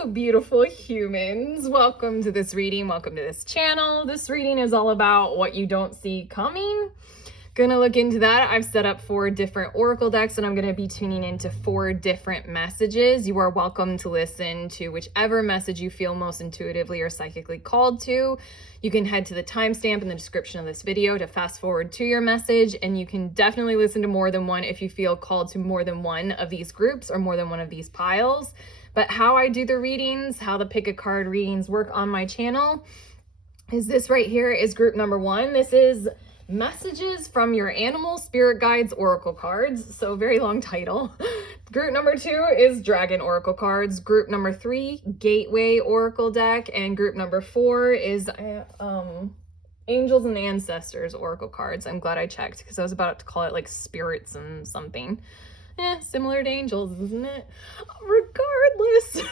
Hello, beautiful humans. Welcome to this reading. Welcome to this channel. This reading is all about what you don't see coming. Gonna look into that. I've set up 4 different oracle decks and I'm gonna be tuning into 4 different messages. You are welcome to listen to whichever message you feel most intuitively or psychically called to. You can head to the timestamp in the description of this video to fast forward to your message, and you can definitely listen to more than one if you feel called to more than one of these groups or more than one of these piles. But how I do the readings, how the pick a card readings work on my channel is this right here is group number 1. This is messages from your animal spirit guides oracle cards. So very long title. Group number 2 is dragon oracle cards. Group number 3, gateway oracle deck. And group number 4 is angels and ancestors oracle cards. I'm glad I checked because I was about to call it like spirits and something. Similar to angels, isn't it? Regardless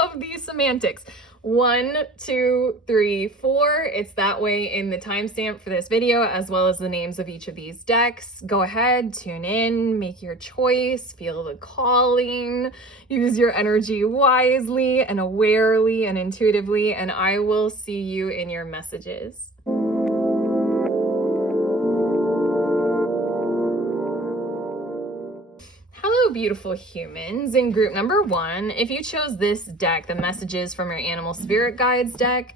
of these semantics. 1, 2, 3, 4. It's that way in the timestamp for this video, as well as the names of each of these decks. Go ahead, tune in, make your choice, feel the calling, use your energy wisely and awarely and intuitively, and I will see you in your messages. Hello, beautiful humans. In group number 1, if you chose this deck, the messages from your animal spirit guides deck,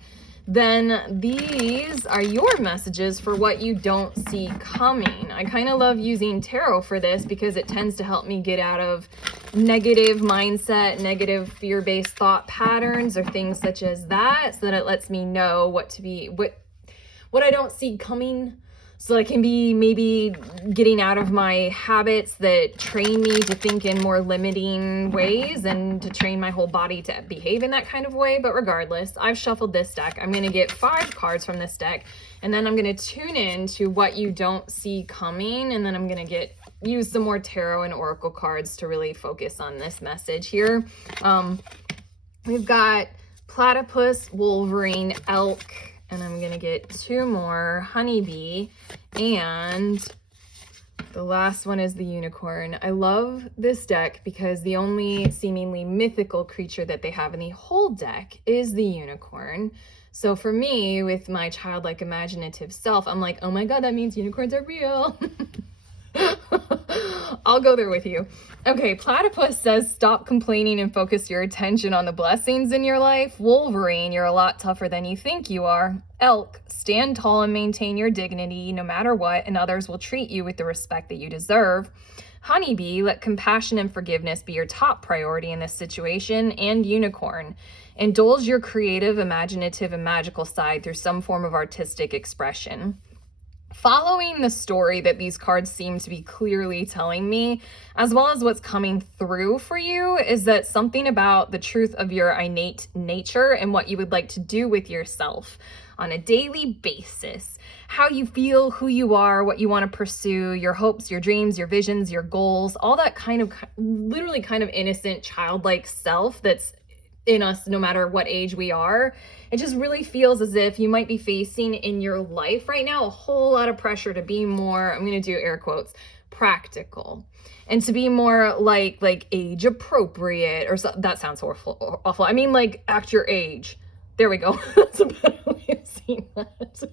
then these are your messages for what you don't see coming. I kind of love using tarot for this because it tends to help me get out of negative mindset, negative fear-based thought patterns or things such as that, so that it lets me know what I don't see coming. So I can be maybe getting out of my habits that train me to think in more limiting ways and to train my whole body to behave in that kind of way. But regardless, I've shuffled this deck. I'm going to get 5 cards from this deck, and then I'm going to tune in to what you don't see coming. And then I'm going to use some more tarot and oracle cards to really focus on this message here. We've got platypus, wolverine, elk, and I'm gonna get 2 more, honeybee, and the last one is the unicorn. I love this deck because the only seemingly mythical creature that they have in the whole deck is the unicorn. So for me, with my childlike imaginative self, I'm like, oh my god, that means unicorns are real. I'll go there with you. Okay, platypus says stop complaining and focus your attention on the blessings in your life. Wolverine, you're a lot tougher than you think you are. Elk, stand tall and maintain your dignity no matter what, and others will treat you with the respect that you deserve. Honeybee, let compassion and forgiveness be your top priority in this situation. And unicorn, indulge your creative, imaginative, and magical side through some form of artistic expression. Following the story that these cards seem to be clearly telling me, as well as what's coming through for you, is that something about the truth of your innate nature and what you would like to do with yourself on a daily basis, how you feel, who you are, what you want to pursue, your hopes, your dreams, your visions, your goals, all that kind of literally kind of innocent childlike self that's in us no matter what age we are. It just really feels as if you might be facing in your life right now a whole lot of pressure to be more, I'm going to do air quotes, practical, and to be more like age appropriate, or so, that sounds awful. I mean, like act your age. There we go. That's a better way of saying that.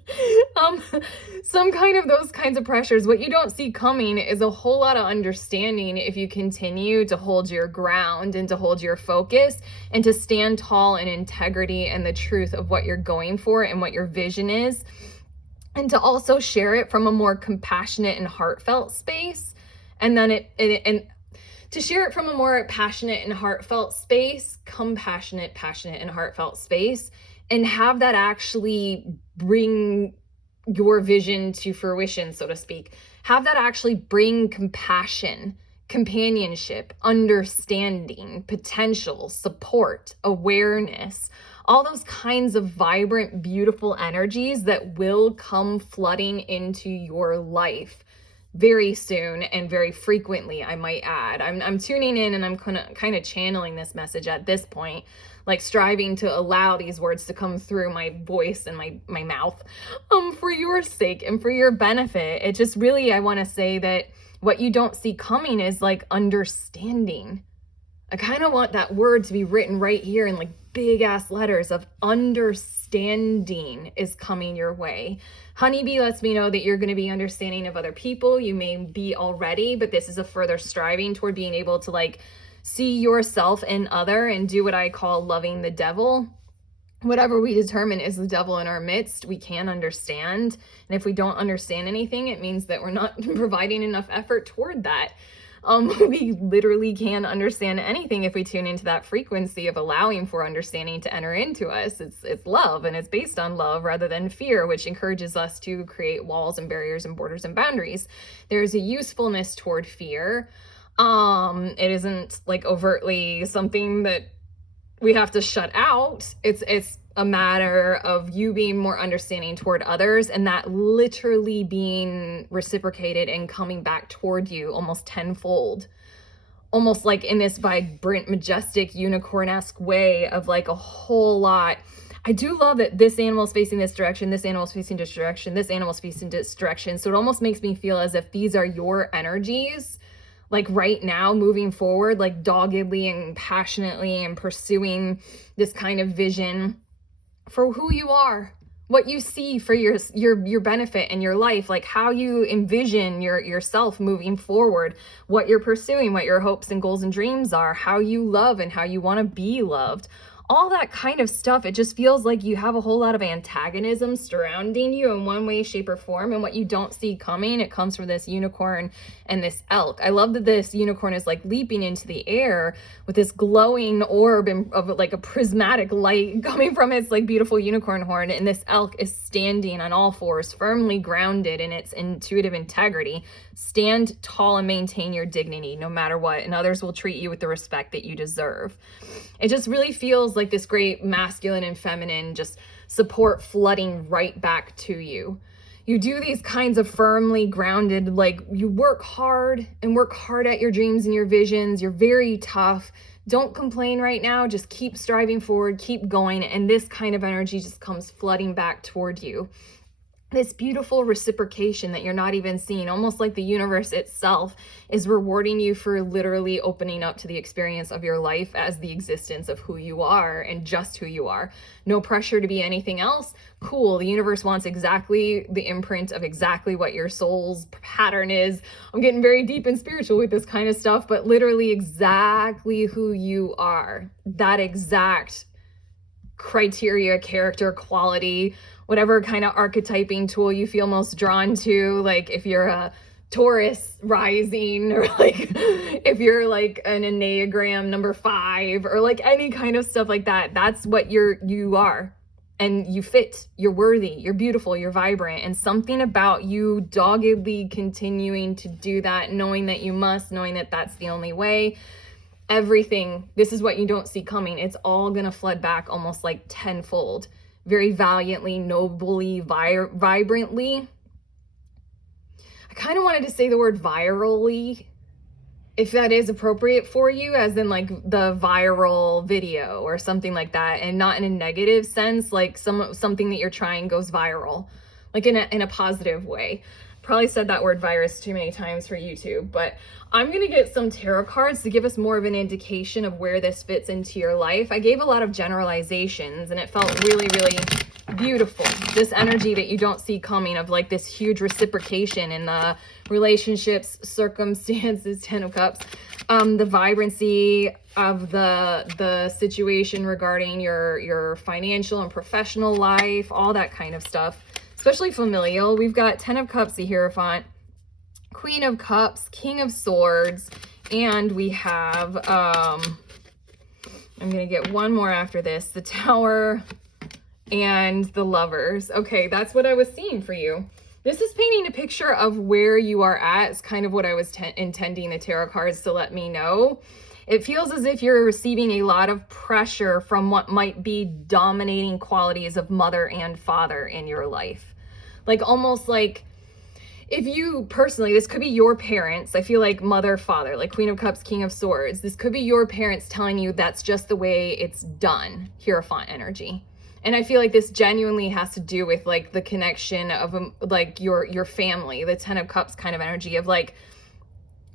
Some kind of those kinds of pressures. What you don't see coming is a whole lot of understanding if you continue to hold your ground and to hold your focus and to stand tall in integrity and the truth of what you're going for and what your vision is. And to also share it from a more compassionate and heartfelt space. And then to share it from a more passionate and heartfelt space, compassionate, passionate, and heartfelt space, and have that actually bring your vision to fruition, so to speak. Have that actually bring compassion, companionship, understanding, potential, support, awareness, all those kinds of vibrant, beautiful energies that will come flooding into your life very soon and very frequently, I might add. I'm tuning in and I'm kind of channeling this message at this point, like striving to allow these words to come through my voice and my mouth for your sake and for your benefit. It just really, I want to say that what you don't see coming is like understanding I kind of want that word to be written right here in like big ass letters of understanding is coming your way. Honeybee lets me know that you're going to be understanding of other people. You may be already, but this is a further striving toward being able to like see yourself in other and do what I call loving the devil. Whatever we determine is the devil in our midst, we can understand. And if we don't understand anything, it means that we're not providing enough effort toward that. We literally can understand anything if we tune into that frequency of allowing for understanding to enter into us. It's love, and it's based on love rather than fear, which encourages us to create walls and barriers and borders and boundaries. There's a usefulness toward fear. It isn't like overtly something that we have to shut out. It's a matter of you being more understanding toward others, and that literally being reciprocated and coming back toward you almost tenfold, almost like in this vibrant, majestic, unicorn-esque way of like a whole lot. I do love that this animal's facing this direction, this animal's facing this direction, this animal's facing this direction. So it almost makes me feel as if these are your energies, like right now, moving forward, like doggedly and passionately and pursuing this kind of vision for who you are, what you see for your benefit in your life, like how you envision yourself moving forward, what you're pursuing, what your hopes and goals and dreams are, how you love and how you want to be loved. All that kind of stuff. It just feels like you have a whole lot of antagonism surrounding you in one way, shape, or form. And what you don't see coming, it comes from this unicorn and this elk. I love that this unicorn is like leaping into the air with this glowing orb of like a prismatic light coming from its like beautiful unicorn horn. And this elk is standing on all fours, firmly grounded in its intuitive integrity. Stand tall and maintain your dignity no matter what, and others will treat you with the respect that you deserve. It just really feels like this great masculine and feminine just support flooding right back to you. You do these kinds of firmly grounded, like you work hard at your dreams and your visions. You're very tough. Don't complain right now. Just keep striving forward, keep going. And this kind of energy just comes flooding back toward you. This beautiful reciprocation that you're not even seeing, almost like the universe itself is rewarding you for literally opening up to the experience of your life as the existence of who you are and just who you are. No pressure to be anything else. Cool. The universe wants exactly the imprint of exactly what your soul's pattern is. I'm getting very deep and spiritual with this kind of stuff, but literally exactly who you are. That exact criteria, character, quality, whatever kind of archetyping tool you feel most drawn to, like if you're a Taurus rising, or like if you're like an Enneagram number 5, or like any kind of stuff like that. That's what you are, and you fit, you're worthy, you're beautiful, you're vibrant, and something about you doggedly continuing to do that, knowing that you must, knowing that that's the only way. Everything, this is what you don't see coming. It's all gonna flood back almost like tenfold. Very valiantly, nobly, vibrantly. I kind of wanted to say the word virally, if that is appropriate for you, as in like the viral video or something like that, and not in a negative sense, like something that you're trying goes viral, like in a positive way. Probably said that word virus too many times for YouTube, but I'm going to get some tarot cards to give us more of an indication of where this fits into your life. I gave a lot of generalizations and it felt really, really beautiful. This energy that you don't see coming of like this huge reciprocation in the relationships, circumstances, 10 of Cups, the vibrancy of the situation regarding your financial and professional life, all that kind of stuff. Especially familial. We've got 10 of Cups, the Hierophant, Queen of Cups, King of Swords, and we have, I'm going to get one more after this, the Tower and the Lovers. Okay, that's what I was seeing for you. This is painting a picture of where you are at. It's kind of what I was intending the tarot cards to let me know. It feels as if you're receiving a lot of pressure from what might be dominating qualities of mother and father in your life. Like almost like if you personally, this could be your parents. I feel like mother, father, like Queen of Cups, King of Swords. This could be your parents telling you that's just the way it's done. Hierophant energy. And I feel like this genuinely has to do with like the connection of like your family, the 10 of Cups kind of energy of like,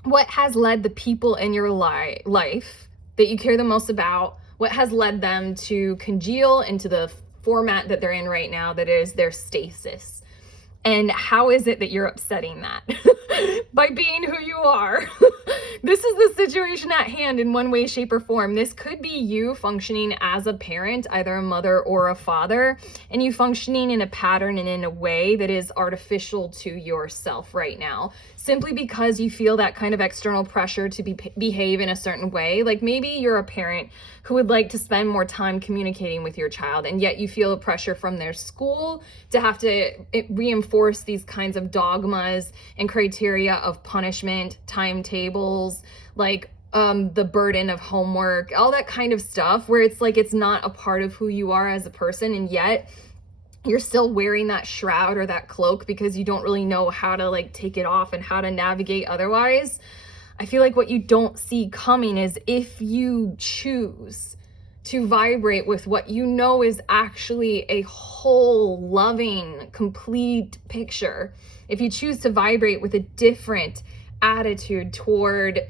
what has led the people in your life that you care the most about, what has led them to congeal into the format that they're in right now, that is their stasis. And how is it that you're upsetting that? By being who you are. This is the situation at hand in one way, shape, or form. This could be you functioning as a parent, either a mother or a father, and you functioning in a pattern and in a way that is artificial to yourself right now, simply because you feel that kind of external pressure to behave in a certain way. Like maybe you're a parent who would like to spend more time communicating with your child, and yet you feel a pressure from their school to have to reinforce these kinds of dogmas and criteria of punishment, timetables, like the burden of homework, all that kind of stuff, where it's like it's not a part of who you are as a person, and yet you're still wearing that shroud or that cloak because you don't really know how to like take it off and how to navigate otherwise. I feel like what you don't see coming is if you choose to vibrate with what you know is actually a whole, loving, complete picture, if you choose to vibrate with a different attitude toward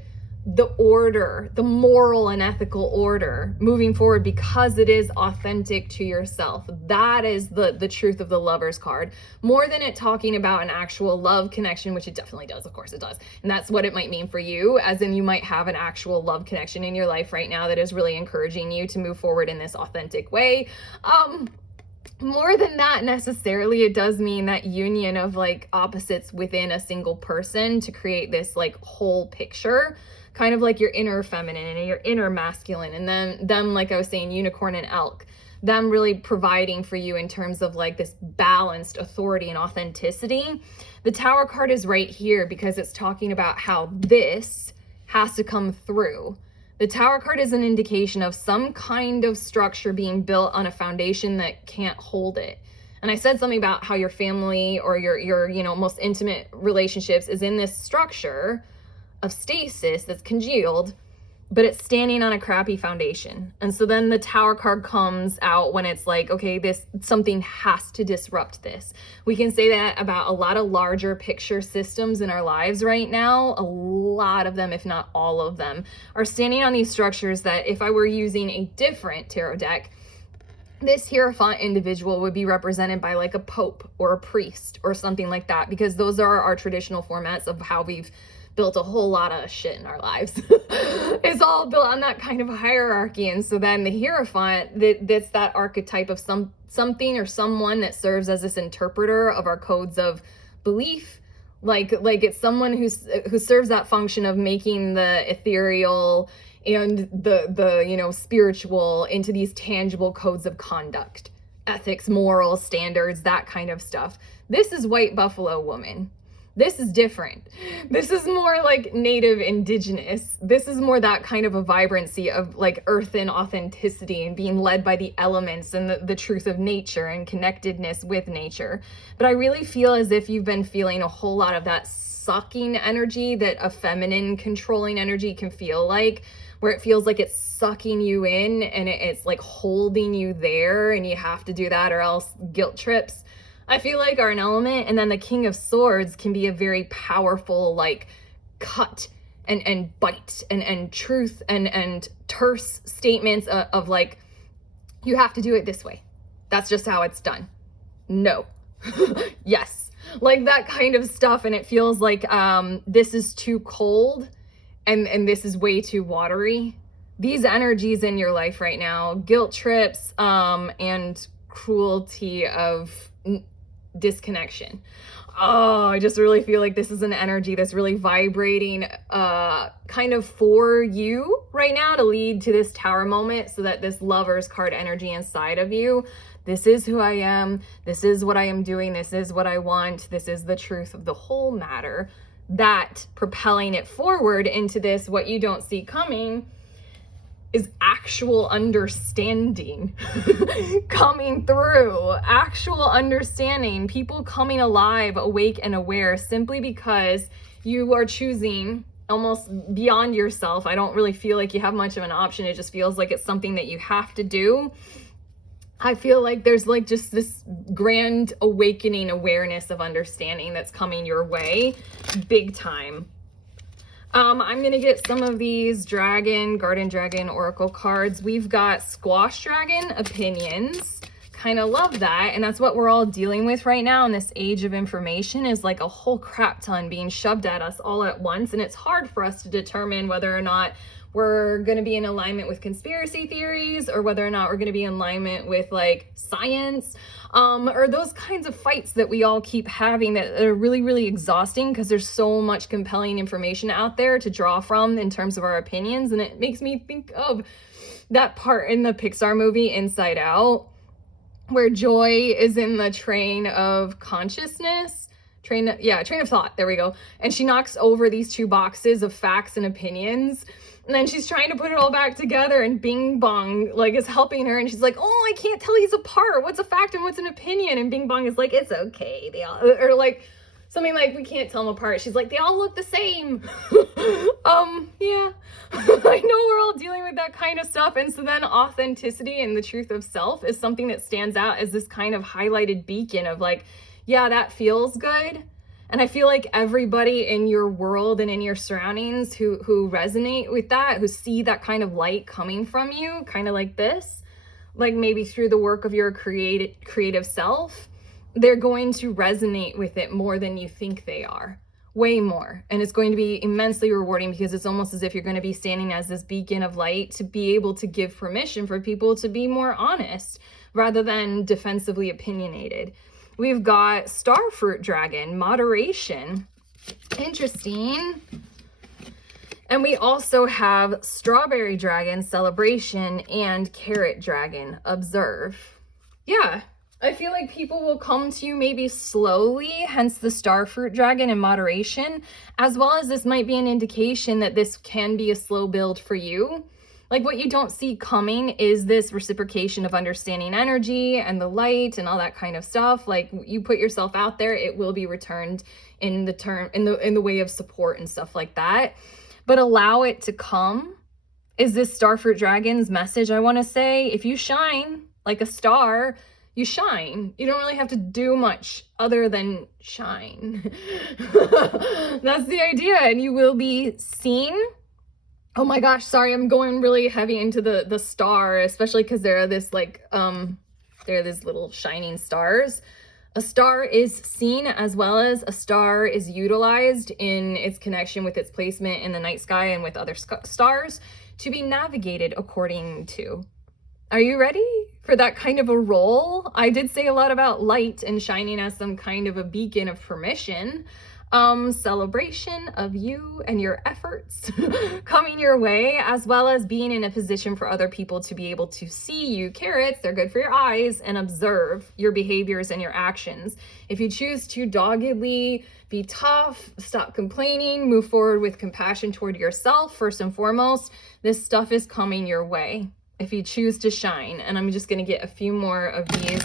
the order, the moral and ethical order moving forward, because it is authentic to yourself. That is the truth of the Lover's card, more than it talking about an actual love connection, which it definitely does. Of course it does. And that's what it might mean for you, as in you might have an actual love connection in your life right now that is really encouraging you to move forward in this authentic way. More than that necessarily, it does mean that union of like opposites within a single person to create this like whole picture, kind of like your inner feminine and your inner masculine, and then them, like I was saying, unicorn and elk, them really providing for you in terms of like this balanced authority and authenticity. The Tower card is right here because it's talking about how this has to come through. The Tower card is an indication of some kind of structure being built on a foundation that can't hold it. And I said something about how your family or your most intimate relationships is in this structure of stasis that's congealed, but it's standing on a crappy foundation. And so then the Tower card comes out when it's like, okay, something has to disrupt this. We can say that about a lot of larger picture systems in our lives right now. A lot of them, if not all of them, are standing on these structures that if I were using a different tarot deck, this Hierophant individual would be represented by like a pope or a priest or something like that, because those are our traditional formats of how we've built a whole lot of shit in our lives. It's all built on that kind of hierarchy. And so then the Hierophant, that's that archetype of something or someone that serves as this interpreter of our codes of belief. Like it's someone who serves that function of making the ethereal and the spiritual into these tangible codes of conduct, ethics, morals, standards, that kind of stuff. This is White Buffalo Woman. This is different. This is more like native indigenous. This is more that kind of a vibrancy of like earthen authenticity and being led by the elements and the truth of nature and connectedness with nature. But I really feel as if you've been feeling a whole lot of that sucking energy that a feminine controlling energy can feel like, where it feels like it's sucking you in and it's like holding you there, and you have to do that or else guilt trips, I feel like, are an element. And then the King of Swords can be a very powerful like cut and bite and truth and terse statements of like, you have to do it this way. That's just how it's done. No. Yes. Like that kind of stuff. And it feels like this is too cold and this is way too watery. These energies in your life right now, guilt trips and cruelty of disconnection. Oh, I just really feel like this is an energy that's really vibrating kind of for you right now to lead to this Tower moment, so that this Lover's card energy inside of you, this is who I am, this is what I am doing, this is what I want, this is the truth of the whole matter, that propelling it forward into this what you don't see coming is actual understanding coming through, actual understanding, people coming alive, awake and aware, simply because you are choosing almost beyond yourself. I don't really feel like you have much of an option. It just feels like it's something that you have to do. I feel like there's like just this grand awakening awareness of understanding that's coming your way big time. I'm going to get some of these Garden Dragon Oracle cards. We've got Squash Dragon Opinions. Kind of love that. And that's what we're all dealing with right now in this age of information, is like a whole crap ton being shoved at us all at once. And it's hard for us to determine whether or not we're going to be in alignment with conspiracy theories, or whether or not we're going to be in alignment with like science, or those kinds of fights that we all keep having that are really, really exhausting, because there's so much compelling information out there to draw from in terms of our opinions. And it makes me think of that part in the Pixar movie Inside Out, where Joy is in the train of consciousness, train of thought, there we go. And she knocks over these two boxes of facts and opinions. And then she's trying to put it all back together, and Bing Bong like is helping her, and she's like, oh, I can't tell these apart. What's a fact and what's an opinion? And Bing Bong is like, it's okay. They all, or like something like, we can't tell them apart. She's like, they all look the same. Yeah, I know we're all dealing with that kind of stuff. And so then authenticity and the truth of self is something that stands out as this kind of highlighted beacon of like, yeah, that feels good. And I feel like everybody in your world and in your surroundings who resonate with that, who see that kind of light coming from you, kind of like this, like maybe through the work of your creative self, they're going to resonate with it more than you think they are, way more. And it's going to be immensely rewarding, because it's almost as if you're going to be standing as this beacon of light to be able to give permission for people to be more honest rather than defensively opinionated. We've got Starfruit Dragon, Moderation. Interesting. And we also have Strawberry Dragon, Celebration, and Carrot Dragon, Observe. Yeah, I feel like people will come to you maybe slowly, hence the Starfruit Dragon and Moderation, as well as this might be an indication that this can be a slow build for you. Like, what you don't see coming is this reciprocation of understanding energy and the light and all that kind of stuff. Like, you put yourself out there, it will be returned in the way of support and stuff like that. But allow it to come is this Starfruit Dragon's message, I want to say. If you shine like a star, you shine. You don't really have to do much other than shine. That's the idea. And you will be seen. Oh my gosh, sorry, I'm going really heavy into the star, especially because there are this like, there are these little shining stars. A star is seen, as well as a star is utilized in its connection with its placement in the night sky and with other stars to be navigated according to. Are you ready for that kind of a role? I did say a lot about light and shining as some kind of a beacon of permission. Celebration of you and your efforts coming your way, as well as being in a position for other people to be able to see you. Carrots, they're good for your eyes, and observe your behaviors and your actions. If you choose to doggedly be tough, stop complaining, move forward with compassion toward yourself, first and foremost, this stuff is coming your way. If you choose to shine, and I'm just going to get a few more of these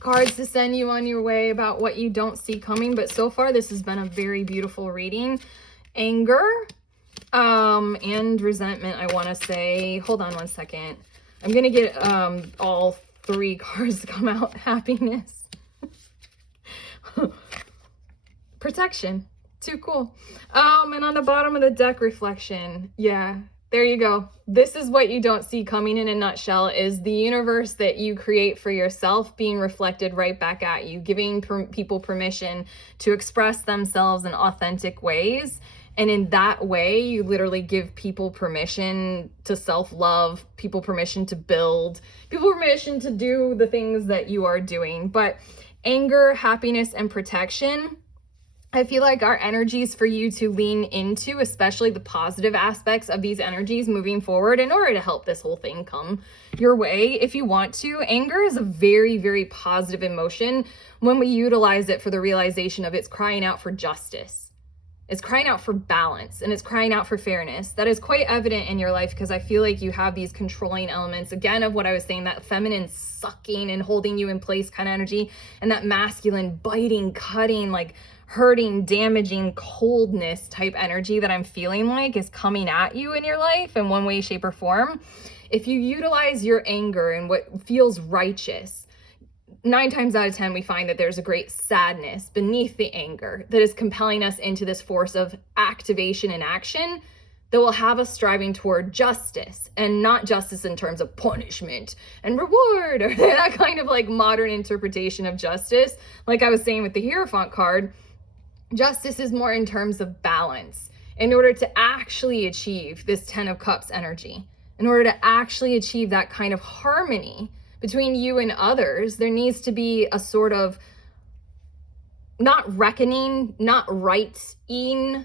cards to send you on your way about what you don't see coming. But so far, this has been a very beautiful reading. Anger, and resentment, I want to say. Hold on one second. I'm going to get all three cards to come out. Happiness. Protection. Too cool. And on the bottom of the deck, reflection. Yeah. There you go. This is what you don't see coming in a nutshell, is the universe that you create for yourself being reflected right back at you, giving people permission to express themselves in authentic ways. And in that way, you literally give people permission to self-love, people permission to build, people permission to do the things that you are doing. But anger, happiness, and protection, I feel like our energies for you to lean into, especially the positive aspects of these energies moving forward in order to help this whole thing come your way if you want to. Anger is a very, very positive emotion when we utilize it for the realization of it's crying out for justice. It's crying out for balance, and it's crying out for fairness. That is quite evident in your life, because I feel like you have these controlling elements, again, of what I was saying, that feminine sucking and holding you in place kind of energy, and that masculine biting, cutting, like hurting, damaging, coldness type energy that I'm feeling like is coming at you in your life in one way, shape, or form. If you utilize your anger and what feels righteous, 9 times out of 10, we find that there's a great sadness beneath the anger that is compelling us into this force of activation and action that will have us striving toward justice, and not justice in terms of punishment and reward or that kind of like modern interpretation of justice. Like I was saying with the Hierophant card, justice is more in terms of balance. In order to actually achieve this 10 of Cups energy, in order to actually achieve that kind of harmony between you and others, there needs to be a sort of not reckoning, not righting,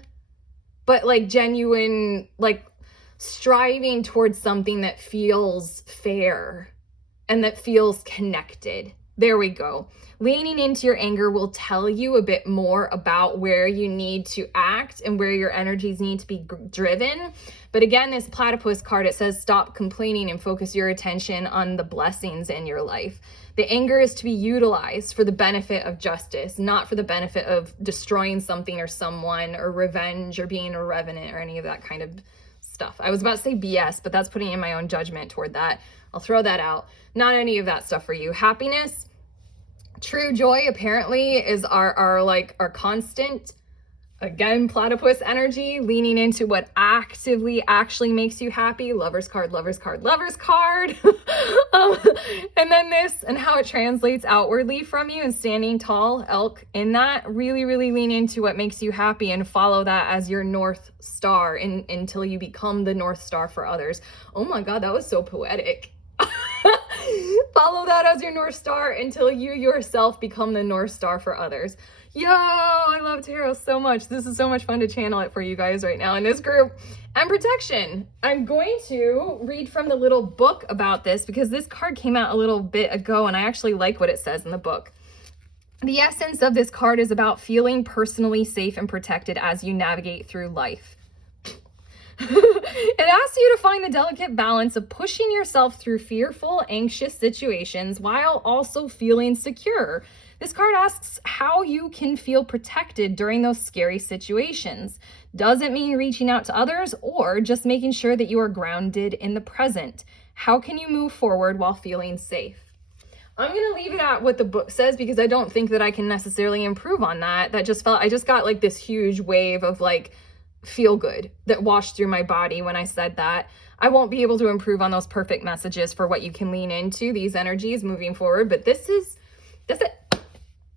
but like genuine, like striving towards something that feels fair and that feels connected. There we go. Leaning into your anger will tell you a bit more about where you need to act and where your energies need to be driven. But again, this platypus card, it says stop complaining and focus your attention on the blessings in your life. The anger is to be utilized for the benefit of justice, not for the benefit of destroying something or someone or revenge or being a revenant or any of that kind of stuff. I was about to say BS, but that's putting in my own judgment toward that. I'll throw that out. Not any of that stuff for you. Happiness, true joy apparently is our constant. Again, platypus energy, leaning into what actively actually makes you happy. Lovers card, lovers card, lovers card. And then this and how it translates outwardly from you and standing tall, elk, in that. Really, really lean into what makes you happy and follow that as your North Star until you become the North Star for others. Oh my God, that was so poetic. Follow that as your North Star until you yourself become the North Star for others. Yo, I love tarot so much. This is so much fun to channel it for you guys right now in this group. And protection. I'm going to read from the little book about this because this card came out a little bit ago and I actually like what it says in the book. The essence of this card is about feeling personally safe and protected as you navigate through life. It asks you to find the delicate balance of pushing yourself through fearful, anxious situations while also feeling secure. This card asks how you can feel protected during those scary situations. Does it mean reaching out to others or just making sure that you are grounded in the present? How can you move forward while feeling safe? I'm going to leave it at what the book says because I don't think that I can necessarily improve on that. I just got like this huge wave of like feel good that washed through my body when I said that. I won't be able to improve on those perfect messages for what you can lean into, these energies moving forward, but that's it.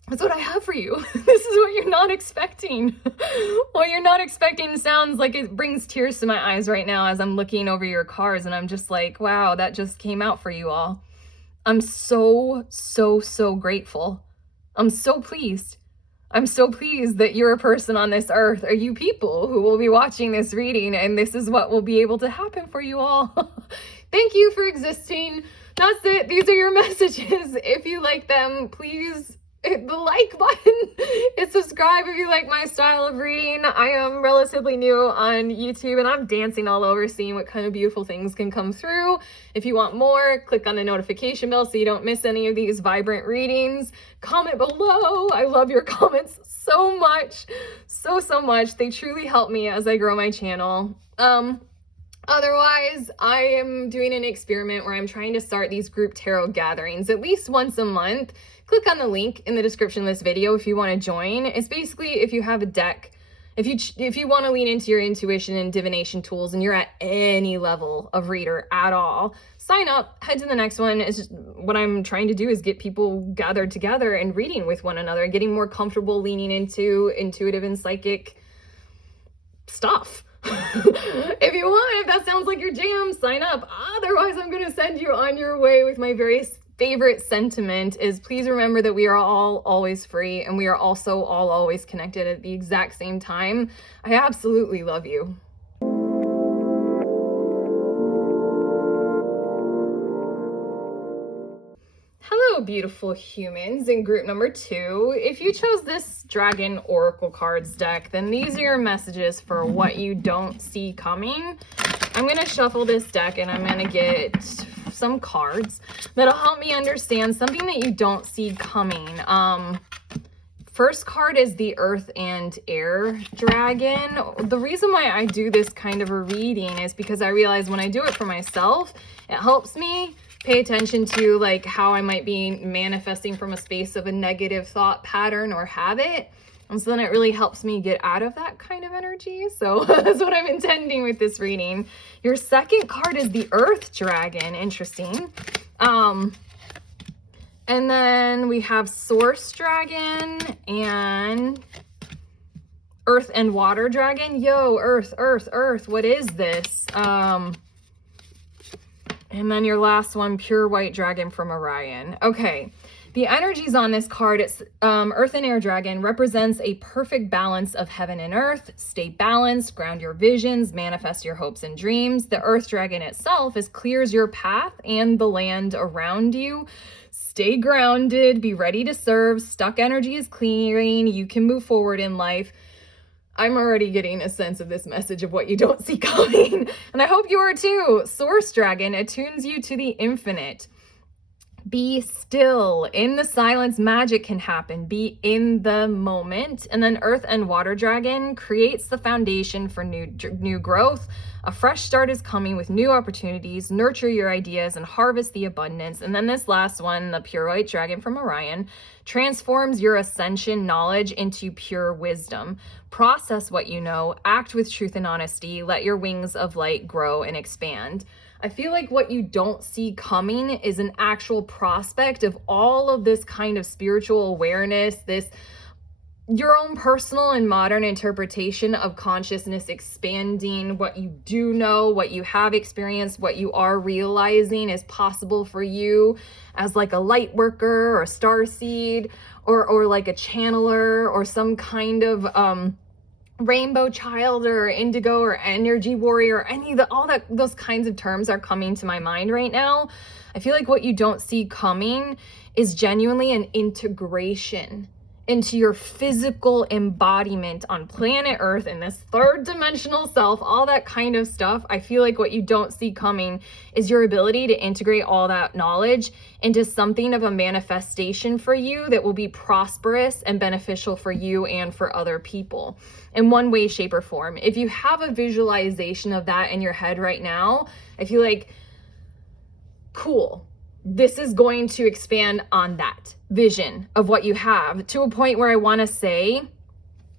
That's what I have for you. This is what you're not expecting. What you're not expecting sounds like it brings tears to my eyes right now as I'm looking over your cards and I'm just like, wow, that just came out for you all. I'm so, so, so grateful. I'm so pleased. I'm so pleased that you're a person on this earth, or you people who will be watching this reading, and this is what will be able to happen for you all. Thank you for existing. That's it. These are your messages. If you like them, please hit the like button and subscribe if you like my style of reading. I am relatively new on YouTube and I'm dancing all over seeing what kind of beautiful things can come through. If you want more, click on the notification bell so you don't miss any of these vibrant readings. Comment below. I love your comments so much. So much. They truly help me as I grow my channel. Otherwise, I am doing an experiment where I'm trying to start these group tarot gatherings at least once a month. Click on the link in the description of this video if you want to join. It's basically if you have a deck, if you want to lean into your intuition and divination tools and you're at any level of reader at all, sign up, head to the next one. It's just what I'm trying to do is get people gathered together and reading with one another, getting more comfortable leaning into intuitive and psychic stuff. If that sounds like your jam, sign up. Otherwise, I'm going to send you on your way with my very favorite sentiment is please remember that we are all always free and we are also all always connected at the exact same time. I absolutely love you. Hello, beautiful humans in group number 2. If you chose this Dragon Oracle cards deck, then these are your messages for what you don't see coming. I'm going to shuffle this deck and I'm going to get some cards that'll help me understand something that you don't see coming. First card is the Earth and Air Dragon. The reason why I do this kind of a reading is because I realize when I do it for myself, it helps me pay attention to like how I might be manifesting from a space of a negative thought pattern or habit. And so then it really helps me get out of that kind of energy. So that's what I'm intending with this reading. Your second card is the Earth Dragon. Interesting. And then we have Source Dragon and Earth and Water Dragon. Yo, Earth, Earth, Earth. What is this? And then your last one, Pure White Dragon from Orion. Okay. The energies on this card, it's Earth and Air Dragon, represents a perfect balance of heaven and earth. Stay balanced, ground your visions, manifest your hopes and dreams. The Earth Dragon itself clears your path and the land around you. Stay grounded, be ready to serve. Stuck energy is clearing. You can move forward in life. I'm already getting a sense of this message of what you don't see coming. And I hope you are too. Source Dragon attunes you to the infinite. Be still. In the silence, magic can happen. Be in the moment. And then Earth and Water Dragon creates the foundation for new growth. A fresh start is coming with new opportunities. Nurture your ideas and harvest the abundance. And then this last one, the Pure White Dragon from Orion, transforms your ascension knowledge into pure wisdom. Process what you know. Act with truth and honesty. Let your wings of light grow and expand. I feel like what you don't see coming is an actual prospect of all of this kind of spiritual awareness, your own personal and modern interpretation of consciousness expanding, what you do know, what you have experienced, what you are realizing is possible for you as like a light worker or a starseed or like a channeler or some kind of rainbow child or indigo or energy warrior, those kinds of terms are coming to my mind right now. I feel like what you don't see coming is genuinely an integration into your physical embodiment on planet Earth in this third dimensional self, all that kind of stuff. I feel like what you don't see coming is your ability to integrate all that knowledge into something of a manifestation for you that will be prosperous and beneficial for you and for other people in one way, shape, or form. If you have a visualization of that in your head right now, I feel like, cool. This is going to expand on that vision of what you have to a point where I want to say,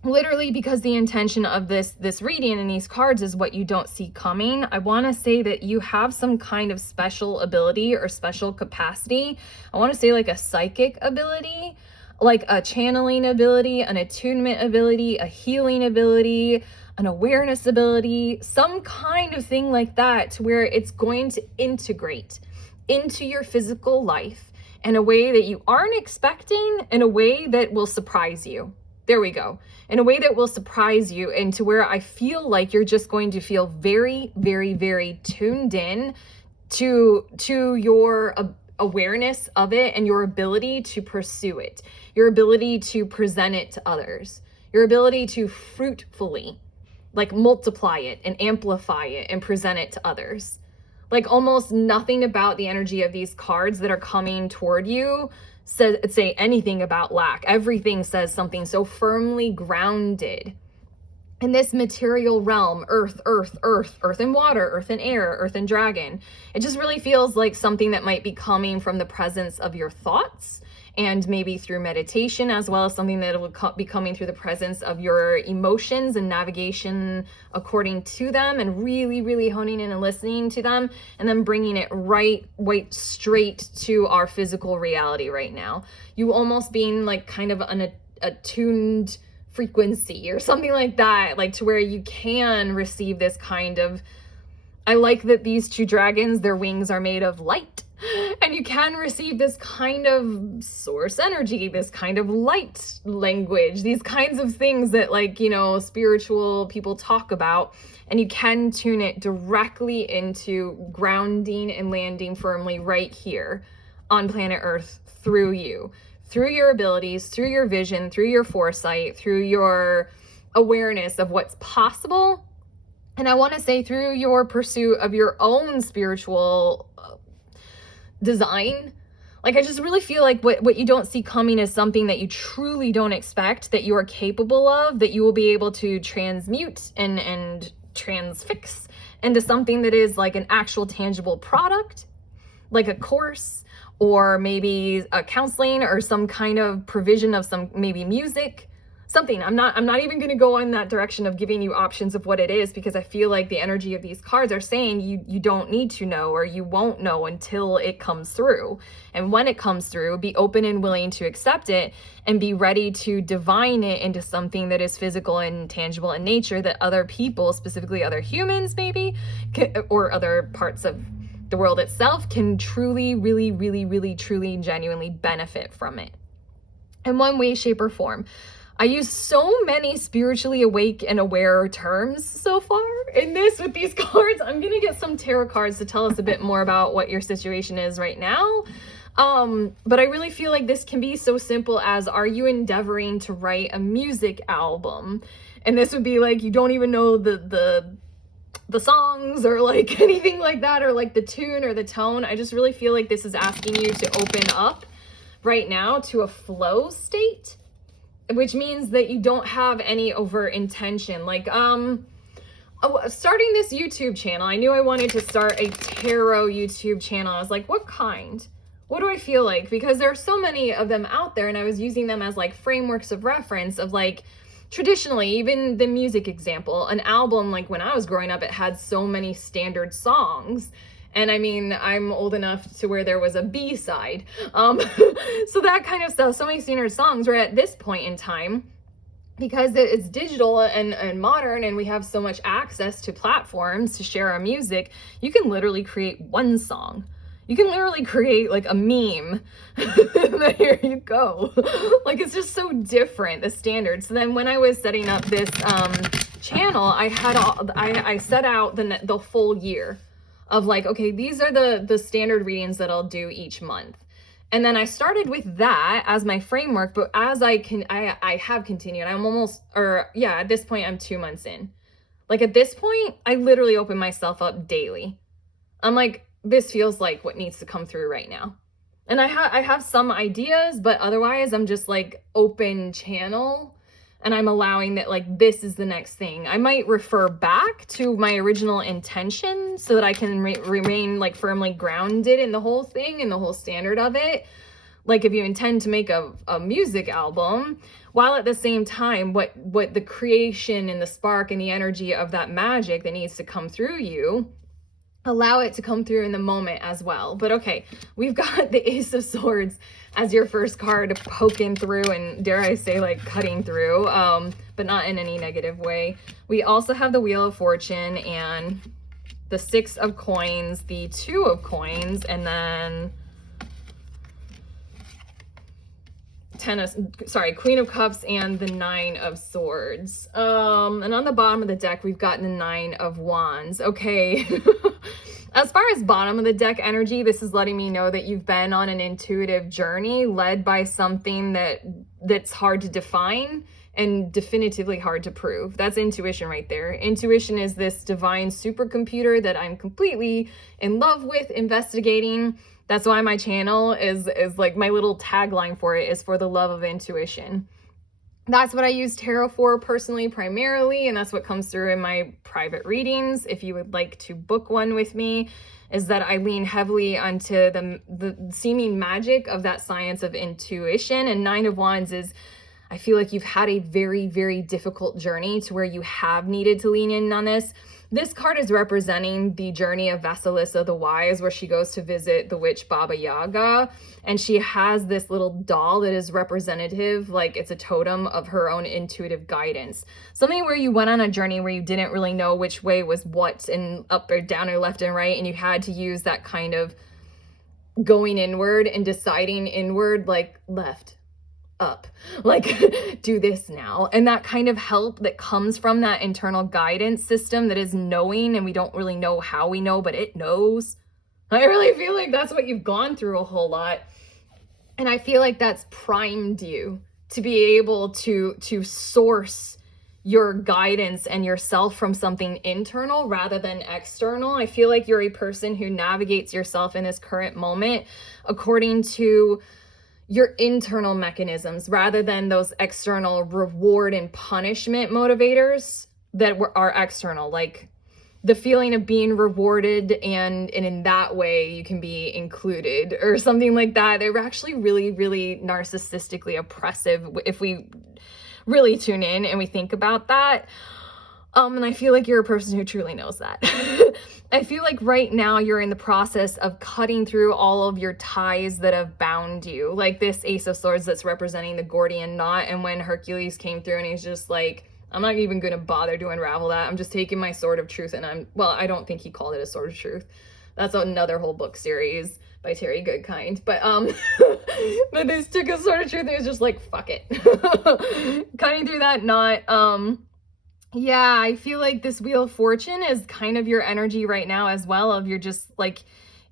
literally, because the intention of this reading and these cards is what you don't see coming, I want to say that you have some kind of special ability or special capacity. I want to say like a psychic ability, like a channeling ability, an attunement ability, a healing ability, an awareness ability, some kind of thing like that, to where it's going to integrate into your physical life in a way that you aren't expecting, in a way that will surprise you. There we go. In a way that will surprise you, and to where I feel like you're just going to feel very, very, very tuned in to your awareness of it and your ability to pursue it, your ability to present it to others, your ability to fruitfully like multiply it and amplify it and present it to others. Like almost nothing about the energy of these cards that are coming toward you say anything about lack. Everything says something so firmly grounded in this material realm, earth, earth, earth, earth and water, earth and air, earth and dragon. It just really feels like something that might be coming from the presence of your thoughts, and maybe through meditation, as well as something that will be coming through the presence of your emotions and navigation according to them, and really, really honing in and listening to them, and then bringing it right straight to our physical reality right now. You almost being like kind of an attuned frequency or something like that, like to where you can receive this kind of, I like that these two dragons, their wings are made of light. And you can receive this kind of source energy, this kind of light language, these kinds of things that, like, you know, spiritual people talk about. And you can tune it directly into grounding and landing firmly right here on planet Earth through you, through your abilities, through your vision, through your foresight, through your awareness of what's possible. And I want to say through your pursuit of your own spiritual design. Like, I just really feel like what you don't see coming is something that you truly don't expect, that you are capable of, that you will be able to transmute and transfix into something that is like an actual tangible product like a course or maybe a counseling or some kind of provision of some maybe music, something. I'm not even going to go in that direction of giving you options of what it is, because I feel like the energy of these cards are saying you don't need to know, or you won't know until it comes through. And when it comes through, be open and willing to accept it and be ready to divine it into something that is physical and tangible in nature, that other people, specifically other humans maybe, or other parts of the world itself, can truly, really, really, really, truly, genuinely benefit from it in one way, shape, or form. I use so many spiritually awake and aware terms so far in this with these cards. I'm going to get some tarot cards to tell us a bit more about what your situation is right now. But I really feel like this can be so simple as, are you endeavoring to write a music album? And this would be like, you don't even know the songs or like anything like that, or like the tune or the tone. I just really feel like this is asking you to open up right now to a flow state, which means that you don't have any overt intention. Like, starting this YouTube channel, I knew I wanted to start a tarot YouTube channel. I was like, what kind? What do I feel like? Because there are so many of them out there, and I was using them as like frameworks of reference of like, traditionally, even the music example, an album, like when I was growing up, it had so many standard songs. And I mean, I'm old enough to where there was a B-side. So that kind of stuff, so many standard songs, where at this point in time, because it's digital and modern, and we have so much access to platforms to share our music, you can literally create one song. You can literally create like a meme. Here you go. Like, it's just so different, the standard. So then when I was setting up this channel, I set out the full year of like, okay, these are the standard readings that I'll do each month. And then I started with that as my framework, but as I have continued, at this point, I'm 2 months in. Like, at this point, I literally open myself up daily. I'm like, this feels like what needs to come through right now. And I have some ideas, but otherwise I'm just like open channel, and I'm allowing that like this is the next thing. I might refer back to my original intention so that I can remain like firmly grounded in the whole thing and the whole standard of it. Like, if you intend to make a music album, while at the same time, what the creation and the spark and the energy of that magic that needs to come through you, allow it to come through in the moment as well. But okay, we've got the Ace of Swords as your first card, poking through and, dare I say, like cutting through, but not in any negative way. We also have the Wheel of Fortune and the 6 of Coins, the 2 of Coins, and then Queen of Cups and the 9 of Swords. And on the bottom of the deck, we've got the 9 of Wands. Okay. As far as bottom of the deck energy, this is letting me know that you've been on an intuitive journey led by something that's hard to define and definitively hard to prove. That's intuition right there. Intuition is this divine supercomputer that I'm completely in love with investigating. That's why my channel is like, my little tagline for it is for the love of intuition. That's what I use tarot for personally, primarily, and that's what comes through in my private readings. If you would like to book one with me, is that I lean heavily onto the seeming magic of that science of intuition. And 9 of Wands is, I feel like you've had a very, very difficult journey to where you have needed to lean in on this. This card is representing the journey of Vasilisa the Wise, where she goes to visit the witch Baba Yaga, and she has this little doll that is representative, like it's a totem of her own intuitive guidance. Something where you went on a journey where you didn't really know which way was what, and up or down or left and right, and you had to use that kind of going inward and deciding inward, like left, up, like do this now. And that kind of help that comes from that internal guidance system that is knowing, and we don't really know how we know, but it knows. I really feel like that's what you've gone through a whole lot. And I feel like that's primed you to be able to source your guidance and yourself from something internal rather than external. I feel like you're a person who navigates yourself in this current moment according to your internal mechanisms rather than those external reward and punishment motivators that are external. Like, the feeling of being rewarded, and in that way you can be included or something like that. They're actually really, really narcissistically oppressive if we really tune in and we think about that. And I feel like you're a person who truly knows that. I feel like right now you're in the process of cutting through all of your ties that have bound you, like this Ace of Swords that's representing the Gordian knot. And when Hercules came through and he's just like, I'm not even going to bother to unravel that. I'm just taking my sword of truth, and I don't think he called it a sword of truth. That's another whole book series by Terry Goodkind. But but this took a sword of truth and it was just like, fuck it. Cutting through that knot. Yeah, I feel like this Wheel of Fortune is kind of your energy right now as well, of you're just like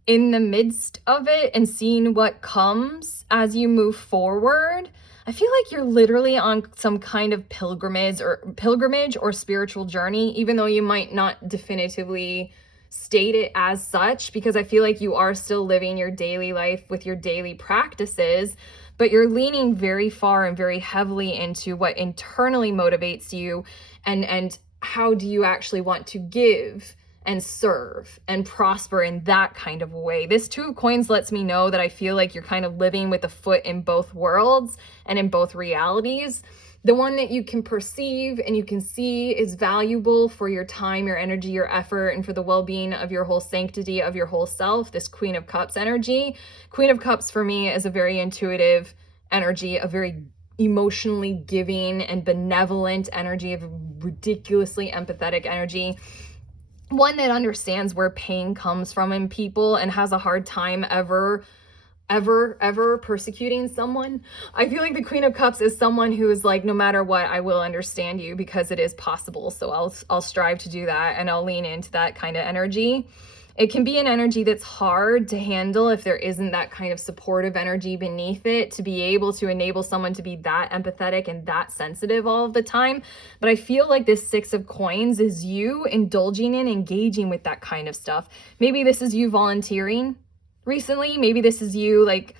in the midst of it and seeing what comes as you move forward. I feel like you're literally on some kind of pilgrimage or spiritual journey, even though you might not definitively state it as such, because I feel like you are still living your daily life with your daily practices, but you're leaning very far and very heavily into what internally motivates you, and how do you actually want to give and serve and prosper in that kind of way. This Two of Coins lets me know that I feel like you're kind of living with a foot in both worlds and in both realities. The one that you can perceive and you can see is valuable for your time, your energy, your effort, and for the well-being of your whole sanctity of your whole self, this Queen of Cups energy. Queen of Cups for me is a very intuitive energy, a very emotionally giving and benevolent energy, of ridiculously empathetic energy. One that understands where pain comes from in people and has a hard time ever persecuting someone. I feel like the Queen of Cups is someone who is like, no matter what, I will understand you, because it is possible. So I'll strive to do that, and I'll lean into that kind of energy. It can be an energy that's hard to handle if there isn't that kind of supportive energy beneath it to be able to enable someone to be that empathetic and that sensitive all of the time. But I feel like this Six of Coins is you indulging in, engaging with that kind of stuff. Maybe this is you volunteering recently. Maybe this is you like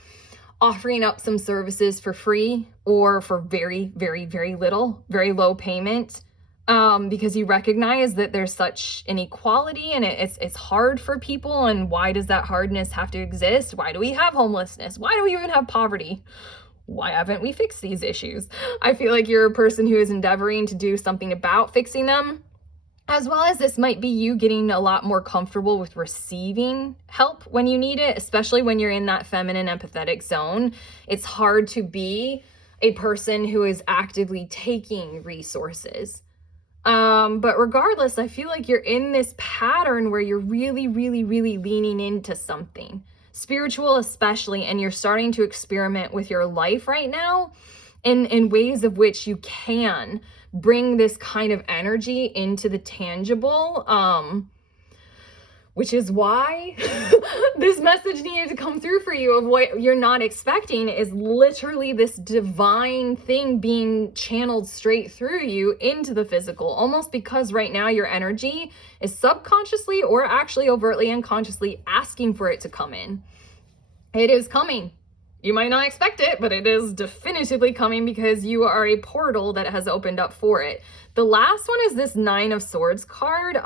offering up some services for free or for very, very, very little, very low payment. Because you recognize that there's such inequality and it's hard for people. And why does that hardness have to exist? Why do we have homelessness? Why do we even have poverty? Why haven't we fixed these issues? I feel like you're a person who is endeavoring to do something about fixing them, as well as this might be you getting a lot more comfortable with receiving help when you need it, especially when you're in that feminine empathetic zone. It's hard to be a person who is actively taking resources. But regardless, I feel like you're in this pattern where you're really, really, really leaning into something spiritual, especially, and you're starting to experiment with your life right now in ways of which you can bring this kind of energy into the tangible, which is why this message needed to come through for you, of what you're not expecting is literally this divine thing being channeled straight through you into the physical, almost because right now your energy is subconsciously or actually overtly unconsciously asking for it to come in. It is coming. You might not expect it, but it is definitively coming, because you are a portal that has opened up for it. The last one is this Nine of Swords card.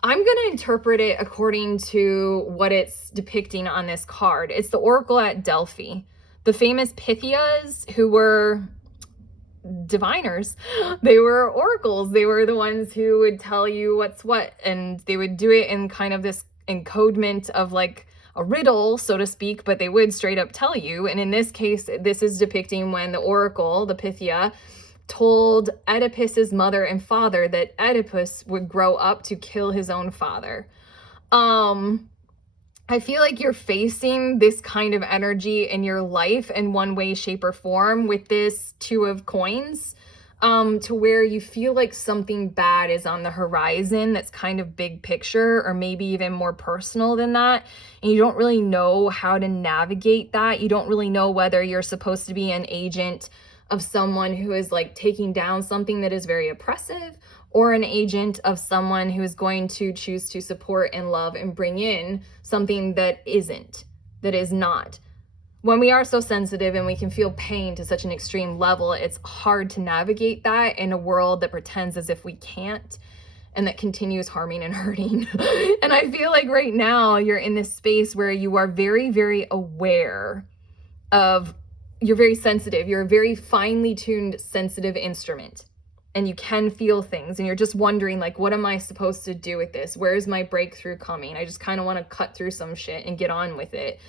I'm going to interpret it according to what it's depicting on this card. It's the Oracle at Delphi. The famous Pythias, who were diviners, they were oracles. They were the ones who would tell you what's what, and they would do it in kind of this encodement of like a riddle, so to speak, but they would straight up tell you. And in this case, this is depicting when the oracle, the Pythia, told Oedipus's mother and father that Oedipus would grow up to kill his own father. I feel like you're facing this kind of energy in your life in one way, shape, or form with this Two of Coins, to where you feel like something bad is on the horizon that's kind of big picture, or maybe even more personal than that. And you don't really know how to navigate that. You don't really know whether you're supposed to be an agent of someone who is like taking down something that is very oppressive, or an agent of someone who is going to choose to support and love and bring in something that is not. When we are so sensitive and we can feel pain to such an extreme level, it's hard to navigate that in a world that pretends as if we can't. and that continues harming and hurting. And I feel like right now you're in this space where you are very, very aware of, you're very sensitive. You're a very finely tuned, sensitive instrument. And you can feel things, and you're just wondering, like, what am I supposed to do with this? Where is my breakthrough coming? I just kind of want to cut through some shit and get on with it.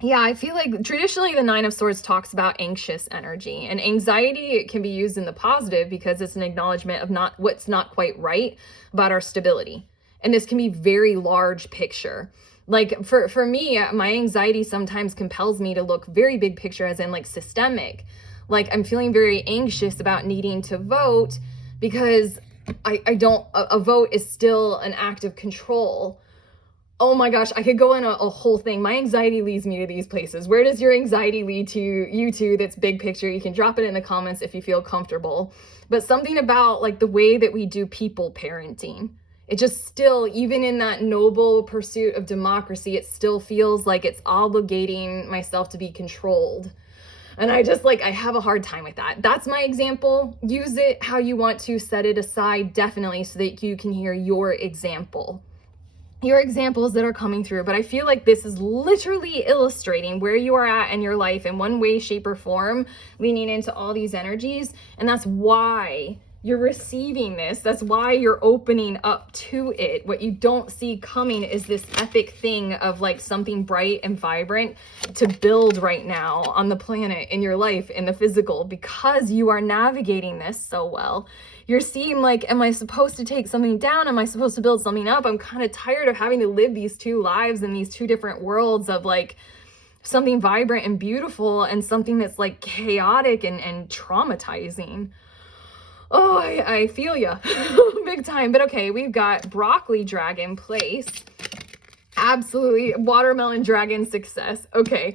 Yeah, I feel like traditionally the Nine of Swords talks about anxious energy, and anxiety, it can be used in the positive because it's an acknowledgement of what's not quite right about our stability. And this can be very large picture. Like for me, my anxiety sometimes compels me to look very big picture, as in like systemic. Like I'm feeling very anxious about needing to vote because a vote is still an act of control. Oh my gosh, I could go in a whole thing. My anxiety leads me to these places. Where does your anxiety lead to you two that's big picture? You can drop it in the comments if you feel comfortable. But something about like the way that we do people parenting, it just still, even in that noble pursuit of democracy, it still feels like it's obligating myself to be controlled. And I just I have a hard time with that. That's my example. Use it how you want to, set it aside, definitely, so that you can hear your examples that are coming through. But I feel like this is literally illustrating where you are at in your life in one way, shape, or form, leaning into all these energies. And that's why you're receiving this. That's why you're opening up to it. What you don't see coming is this epic thing of like something bright and vibrant to build right now on the planet, in your life, in the physical, because you are navigating this so well. You're seeing like, am I supposed to take something down? Am I supposed to build something up? I'm kind of tired of having to live these two lives in these two different worlds of like something vibrant and beautiful and something that's like chaotic and traumatizing. Oh, I feel ya big time. But okay, we've got broccoli dragon place. Absolutely. Watermelon dragon success. Okay.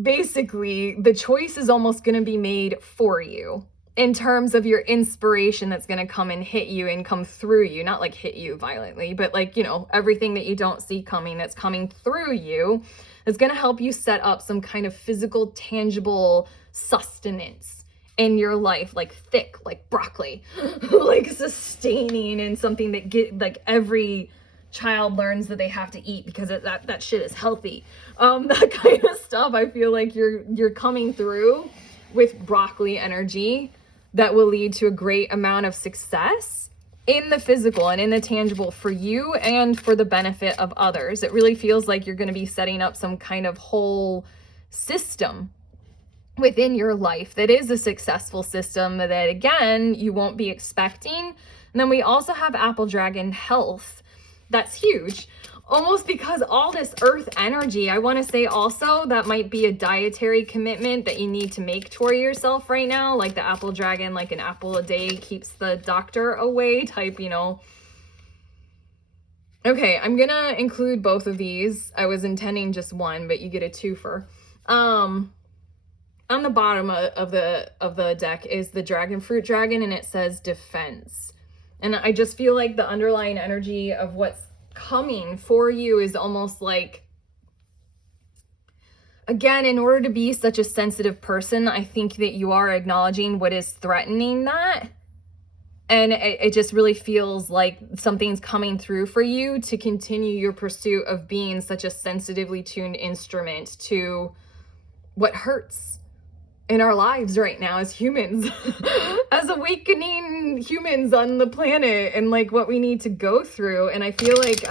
Basically, the choice is almost going to be made for you in terms of your inspiration that's going to come and hit you and come through you. Not like hit you violently, but like, everything that you don't see coming that's coming through you is going to help you set up some kind of physical, tangible sustenance in your life, like thick, like broccoli, like sustaining, and something that every child learns that they have to eat because that shit is healthy. That kind of stuff. I feel like you're coming through with broccoli energy that will lead to a great amount of success in the physical and in the tangible for you and for the benefit of others. It really feels like you're going to be setting up some kind of whole system within your life that is a successful system that, again, you won't be expecting. And then we also have apple dragon health. That's huge. Almost because all this earth energy, I want to say also that might be a dietary commitment that you need to make toward yourself right now. Like the apple dragon, like an apple a day keeps the doctor away type, Okay, I'm going to include both of these. I was intending just one, but you get a twofer. On the bottom of the deck is the dragon fruit dragon, and it says defense. And I just feel like the underlying energy of what's coming for you is almost like, again, in order to be such a sensitive person, I think that you are acknowledging what is threatening that. And it just really feels like something's coming through for you to continue your pursuit of being such a sensitively tuned instrument to what hurts in our lives right now as humans, as awakening humans on the planet, and like what we need to go through. And I feel like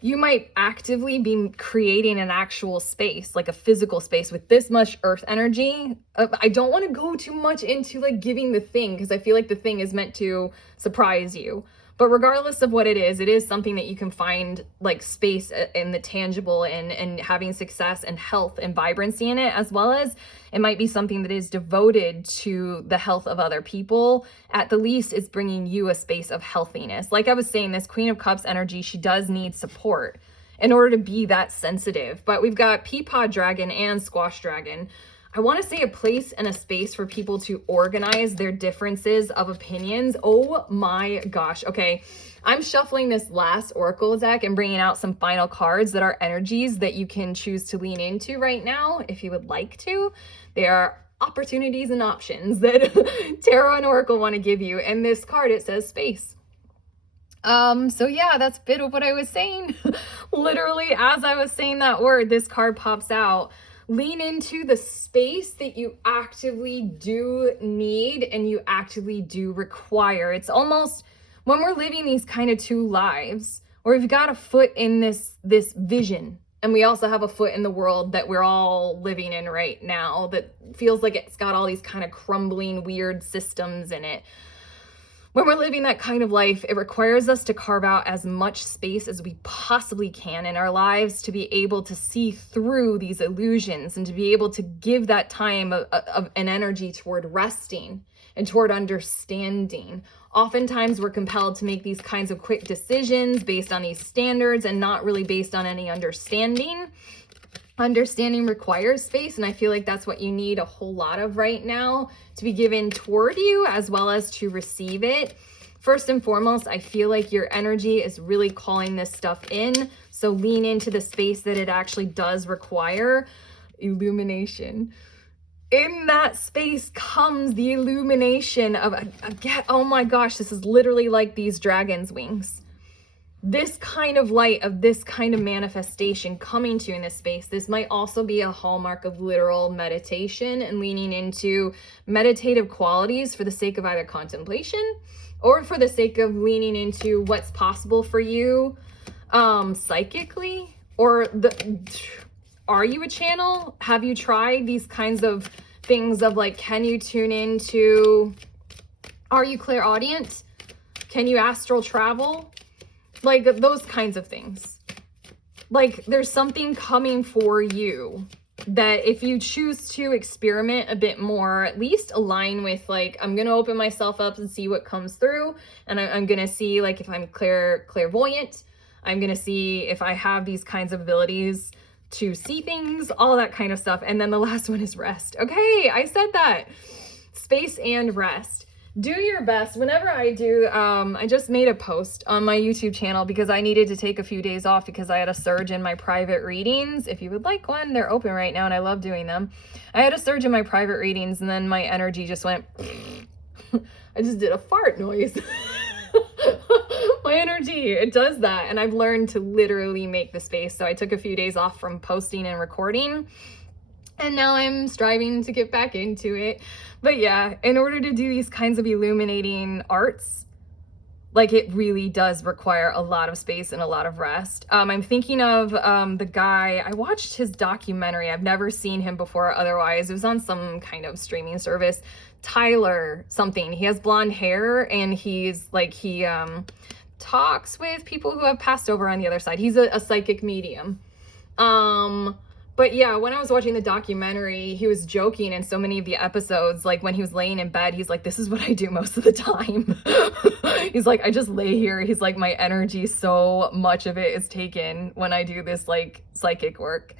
you might actively be creating an actual space, like a physical space with this much earth energy. I don't want to go too much into like giving the thing, because I feel like the thing is meant to surprise you. But regardless of what it is something that you can find like space in the tangible and having success and health and vibrancy in it, as well as it might be something that is devoted to the health of other people. At the least, it's bringing you a space of healthiness. Like I was saying, this Queen of Cups energy, she does need support in order to be that sensitive. But we've got Peapod Dragon and Squash Dragon. I want to say a place and a space for people to organize their differences of opinions. Oh my gosh. Okay. I'm shuffling this last Oracle deck and bringing out some final cards that are energies that you can choose to lean into right now if you would like to. They are opportunities and options that Tarot and Oracle want to give you. And this card, it says space. So yeah, that's a bit of what I was saying. Literally, as I was saying that word, this card pops out. Lean into the space that you actively do need and you actively do require. It's almost when we're living these kind of two lives, where we've got a foot in this vision, and we also have a foot in the world that we're all living in right now that feels like it's got all these kind of crumbling, weird systems in it. When we're living that kind of life, it requires us to carve out as much space as we possibly can in our lives to be able to see through these illusions and to be able to give that time of an energy toward resting and toward understanding. Oftentimes we're compelled to make these kinds of quick decisions based on these standards and not really based on any understanding. Understanding requires space, and I feel like that's what you need a whole lot of right now, to be given toward you as well as to receive it. First and foremost, I feel like your energy is really calling this stuff in, so lean into the space that it actually does require. Illumination. In that space comes the illumination of, again, oh my gosh, this is literally like these dragon's wings. This kind of light, of this kind of manifestation coming to you in this space. This might also be a hallmark of literal meditation and leaning into meditative qualities for the sake of either contemplation or for the sake of leaning into what's possible for you psychically. Or are you a channel? Have you tried these kinds of things of like, can you tune into, are you clairaudient? Can you astral travel? Like those kinds of things. Like there's something coming for you that if you choose to experiment a bit more, at least align with like, I'm going to open myself up and see what comes through. And I'm going to see like if I'm clairvoyant, I'm going to see if I have these kinds of abilities to see things, all that kind of stuff. And then the last one is rest. Okay, I said that. Space and rest. Do your best. Whenever I do, I just made a post on my YouTube channel because I needed to take a few days off because I had a surge in my private readings. If you would like one, they're open right now and I love doing them. I had a surge in my private readings and then my energy just went, I just did a fart noise. My energy, it does that. And I've learned to literally make the space. So I took a few days off from posting and recording. And now I'm striving to get back into it. But yeah, in order to do these kinds of illuminating arts, like it really does require a lot of space and a lot of rest. I'm thinking of the guy, I watched his documentary. I've never seen him before otherwise. It was on some kind of streaming service. Tyler something. He has blonde hair and he's like, he talks with people who have passed over on the other side. He's a psychic medium. But yeah, when I was watching the documentary, he was joking in so many of the episodes, like when he was laying in bed, he's like, this is what I do most of the time. He's like, I just lay here. He's like, my energy, so much of it is taken when I do this like psychic work.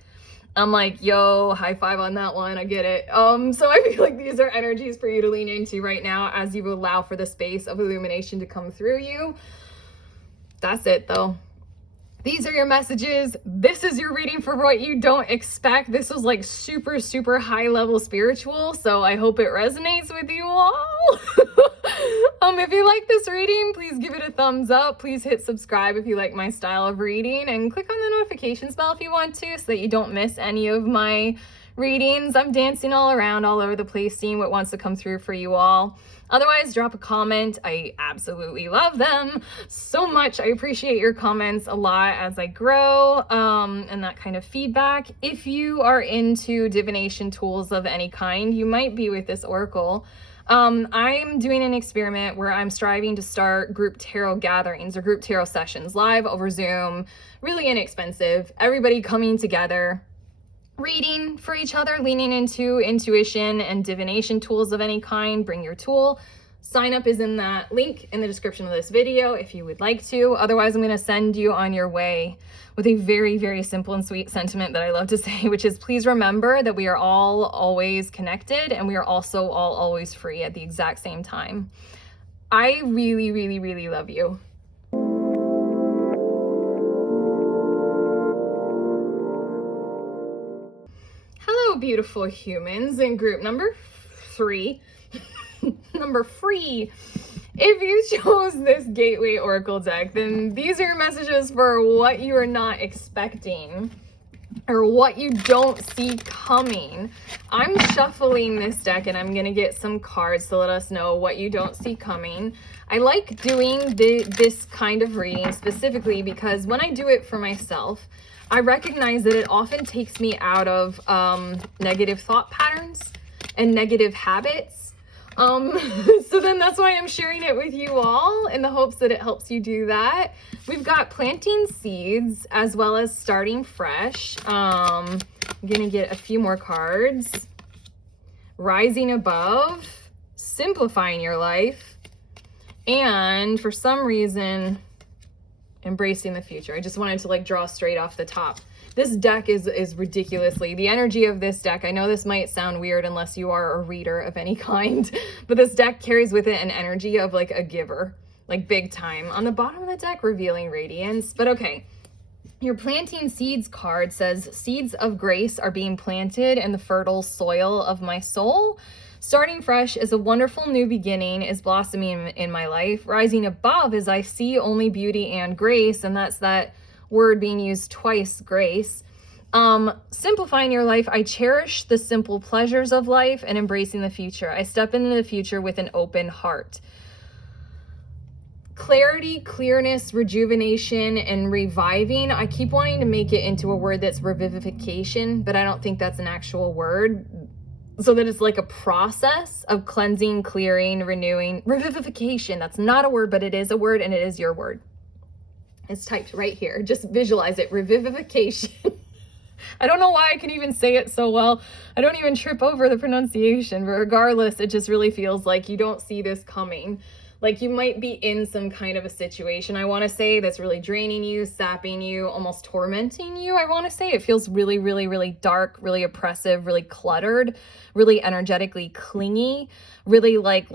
I'm like, yo, high five on that one. I get it. So I feel like these are energies for you to lean into right now as you allow for the space of illumination to come through you. That's it though. These are your messages. This is your reading for what you don't expect. This was like super, super high level spiritual. So I hope it resonates with you all. If you like this reading, please give it a thumbs up. Please hit subscribe if you like my style of reading and click on the notifications bell if you want to so that you don't miss any of my readings. I'm dancing all around, all over the place, seeing what wants to come through for you all. Otherwise, drop a comment. I absolutely love them so much. I appreciate your comments a lot as I grow and that kind of feedback. If you are into divination tools of any kind, you might be with this oracle. I'm doing an experiment where I'm striving to start group tarot gatherings or group tarot sessions live over Zoom, really inexpensive, everybody coming together, reading for each other, leaning into intuition and divination tools of any kind. Bring your tool. Sign up is in that link in the description of this video if you would like to. Otherwise, I'm going to send you on your way with a very, very simple and sweet sentiment that I love to say, which is please remember that we are all always connected and we are also all always free at the exact same time. I really, really, really love you. Hello Hello, beautiful humans in group number 3. Number 3. If you chose this Gateway Oracle deck, then these are your messages for what you are not expecting or what you don't see coming. I'm shuffling this deck and I'm going to get some cards to let us know what you don't see coming. I like doing this kind of reading specifically because when I do it for myself, I recognize that it often takes me out of negative thought patterns and negative habits. So then that's why I'm sharing it with you all in the hopes that it helps you do that. We've got planting seeds as well as starting fresh. I'm gonna get a few more cards. Rising above, simplifying your life, and for some reason, embracing the future. I just wanted to like draw straight off the top. This deck is ridiculously, the energy of this deck, I know this might sound weird unless you are a reader of any kind, but this deck carries with it an energy of like a giver, like big time. On the bottom of the deck, revealing radiance, but okay. Your planting seeds card says, seeds of grace are being planted in the fertile soil of my soul. Starting fresh is a wonderful new beginning, is blossoming in my life. Rising above is I see only beauty and grace, and that's that word being used twice, grace. Simplifying your life, I cherish the simple pleasures of life and embracing the future. I step into the future with an open heart. Clarity, clearness, rejuvenation, and reviving. I keep wanting to make it into a word that's revivification, but I don't think that's an actual word. So that it's like a process of cleansing, clearing, renewing. Revivification, that's not a word, but it is a word and it is your word. It's typed right here. Just visualize it. Revivification. I don't know why I can even say it so well. I don't even trip over the pronunciation, but regardless, it just really feels like you don't see this coming. Like you might be in some kind of a situation, I want to say, that's really draining you, sapping you, almost tormenting you. I want to say it feels really, really, really dark, really oppressive, really cluttered, really energetically clingy, really like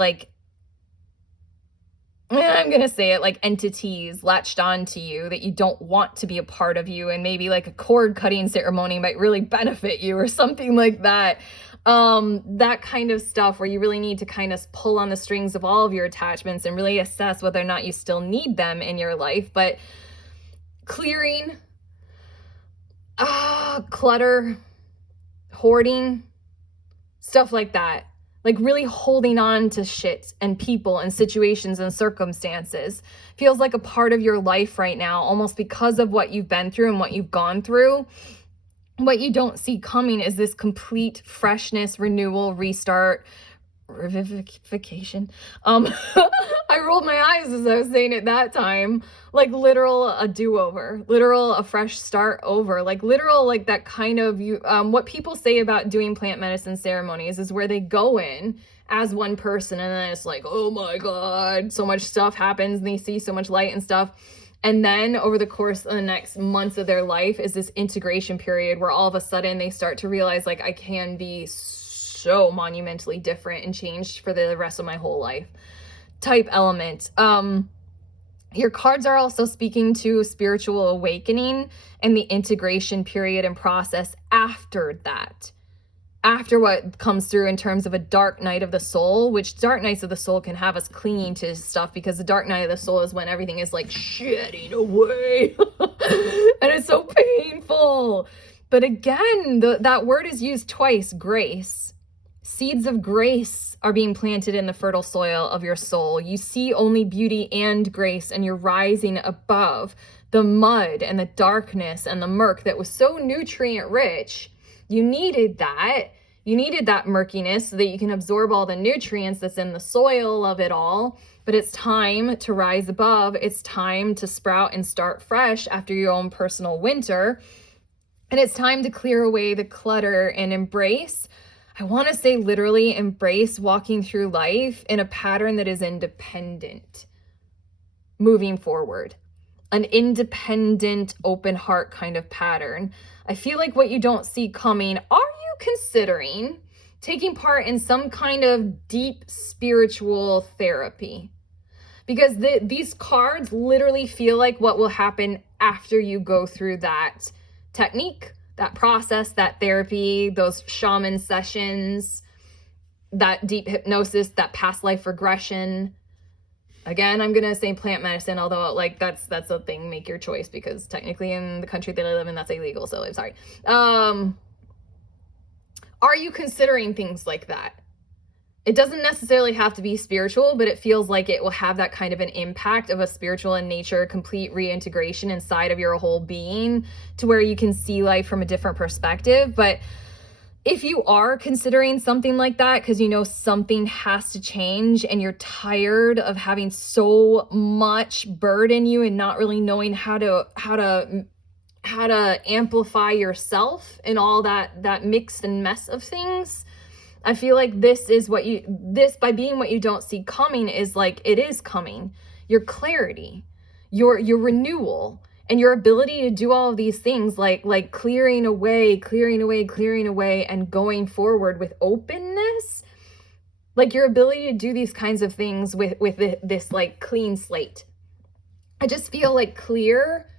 I'm going to say it, like entities latched onto you that you don't want to be a part of you, and maybe like a cord cutting ceremony might really benefit you or something like that. That kind of stuff where you really need to kind of pull on the strings of all of your attachments and really assess whether or not you still need them in your life. But clearing, clutter, hoarding, stuff like that. Like really holding on to shit and people and situations and circumstances feels like a part of your life right now, almost because of what you've been through and what you've gone through. What you don't see coming is this complete freshness, renewal, restart, revivification. I rolled my eyes as I was saying it that time. Like literal a do-over, literal a fresh start over, like literal like that kind of what people say about doing plant medicine ceremonies is where they go in as one person and then it's like, oh my God, so much stuff happens and they see so much light and stuff. And then over the course of the next months of their life is this integration period where all of a sudden they start to realize like I can be so monumentally different and changed for the rest of my whole life type element. Your cards are also speaking to spiritual awakening and the integration period and process after that. After what comes through in terms of a dark night of the soul, which dark nights of the soul can have us clinging to stuff because the dark night of the soul is when everything is like shedding away and it's so painful. But again, that word is used twice, grace. Seeds of grace are being planted in the fertile soil of your soul. You see only beauty and grace, and you're rising above the mud and the darkness and the murk that was so nutrient rich. You needed that. You needed that murkiness so that you can absorb all the nutrients that's in the soil of it all. But it's time to rise above. It's time to sprout and start fresh after your own personal winter. And it's time to clear away the clutter and embrace. I want to say literally embrace walking through life in a pattern that is independent, moving forward. An independent, open heart kind of pattern. I feel like what you don't see coming, are you considering taking part in some kind of deep spiritual therapy? Because these cards literally feel like what will happen after you go through that technique, that process, that therapy, those shaman sessions, that deep hypnosis, that past life regression. Again, I'm gonna say plant medicine, although like that's a thing. Make your choice, because technically in the country that I live in, that's illegal. So I'm sorry. Are you considering things like that? It doesn't necessarily have to be spiritual, but it feels like it will have that kind of an impact of a spiritual in nature, complete reintegration inside of your whole being, to where you can see life from a different perspective. But if you are considering something like that because you know something has to change and you're tired of having so much burden you and not really knowing how to amplify yourself in all that mixed and mess of things, I feel like this by being what you don't see coming is like, it is coming. Your clarity, your renewal, and your ability to do all of these things, like clearing away, and going forward with openness, like your ability to do these kinds of things with this like clean slate. I just feel like clear,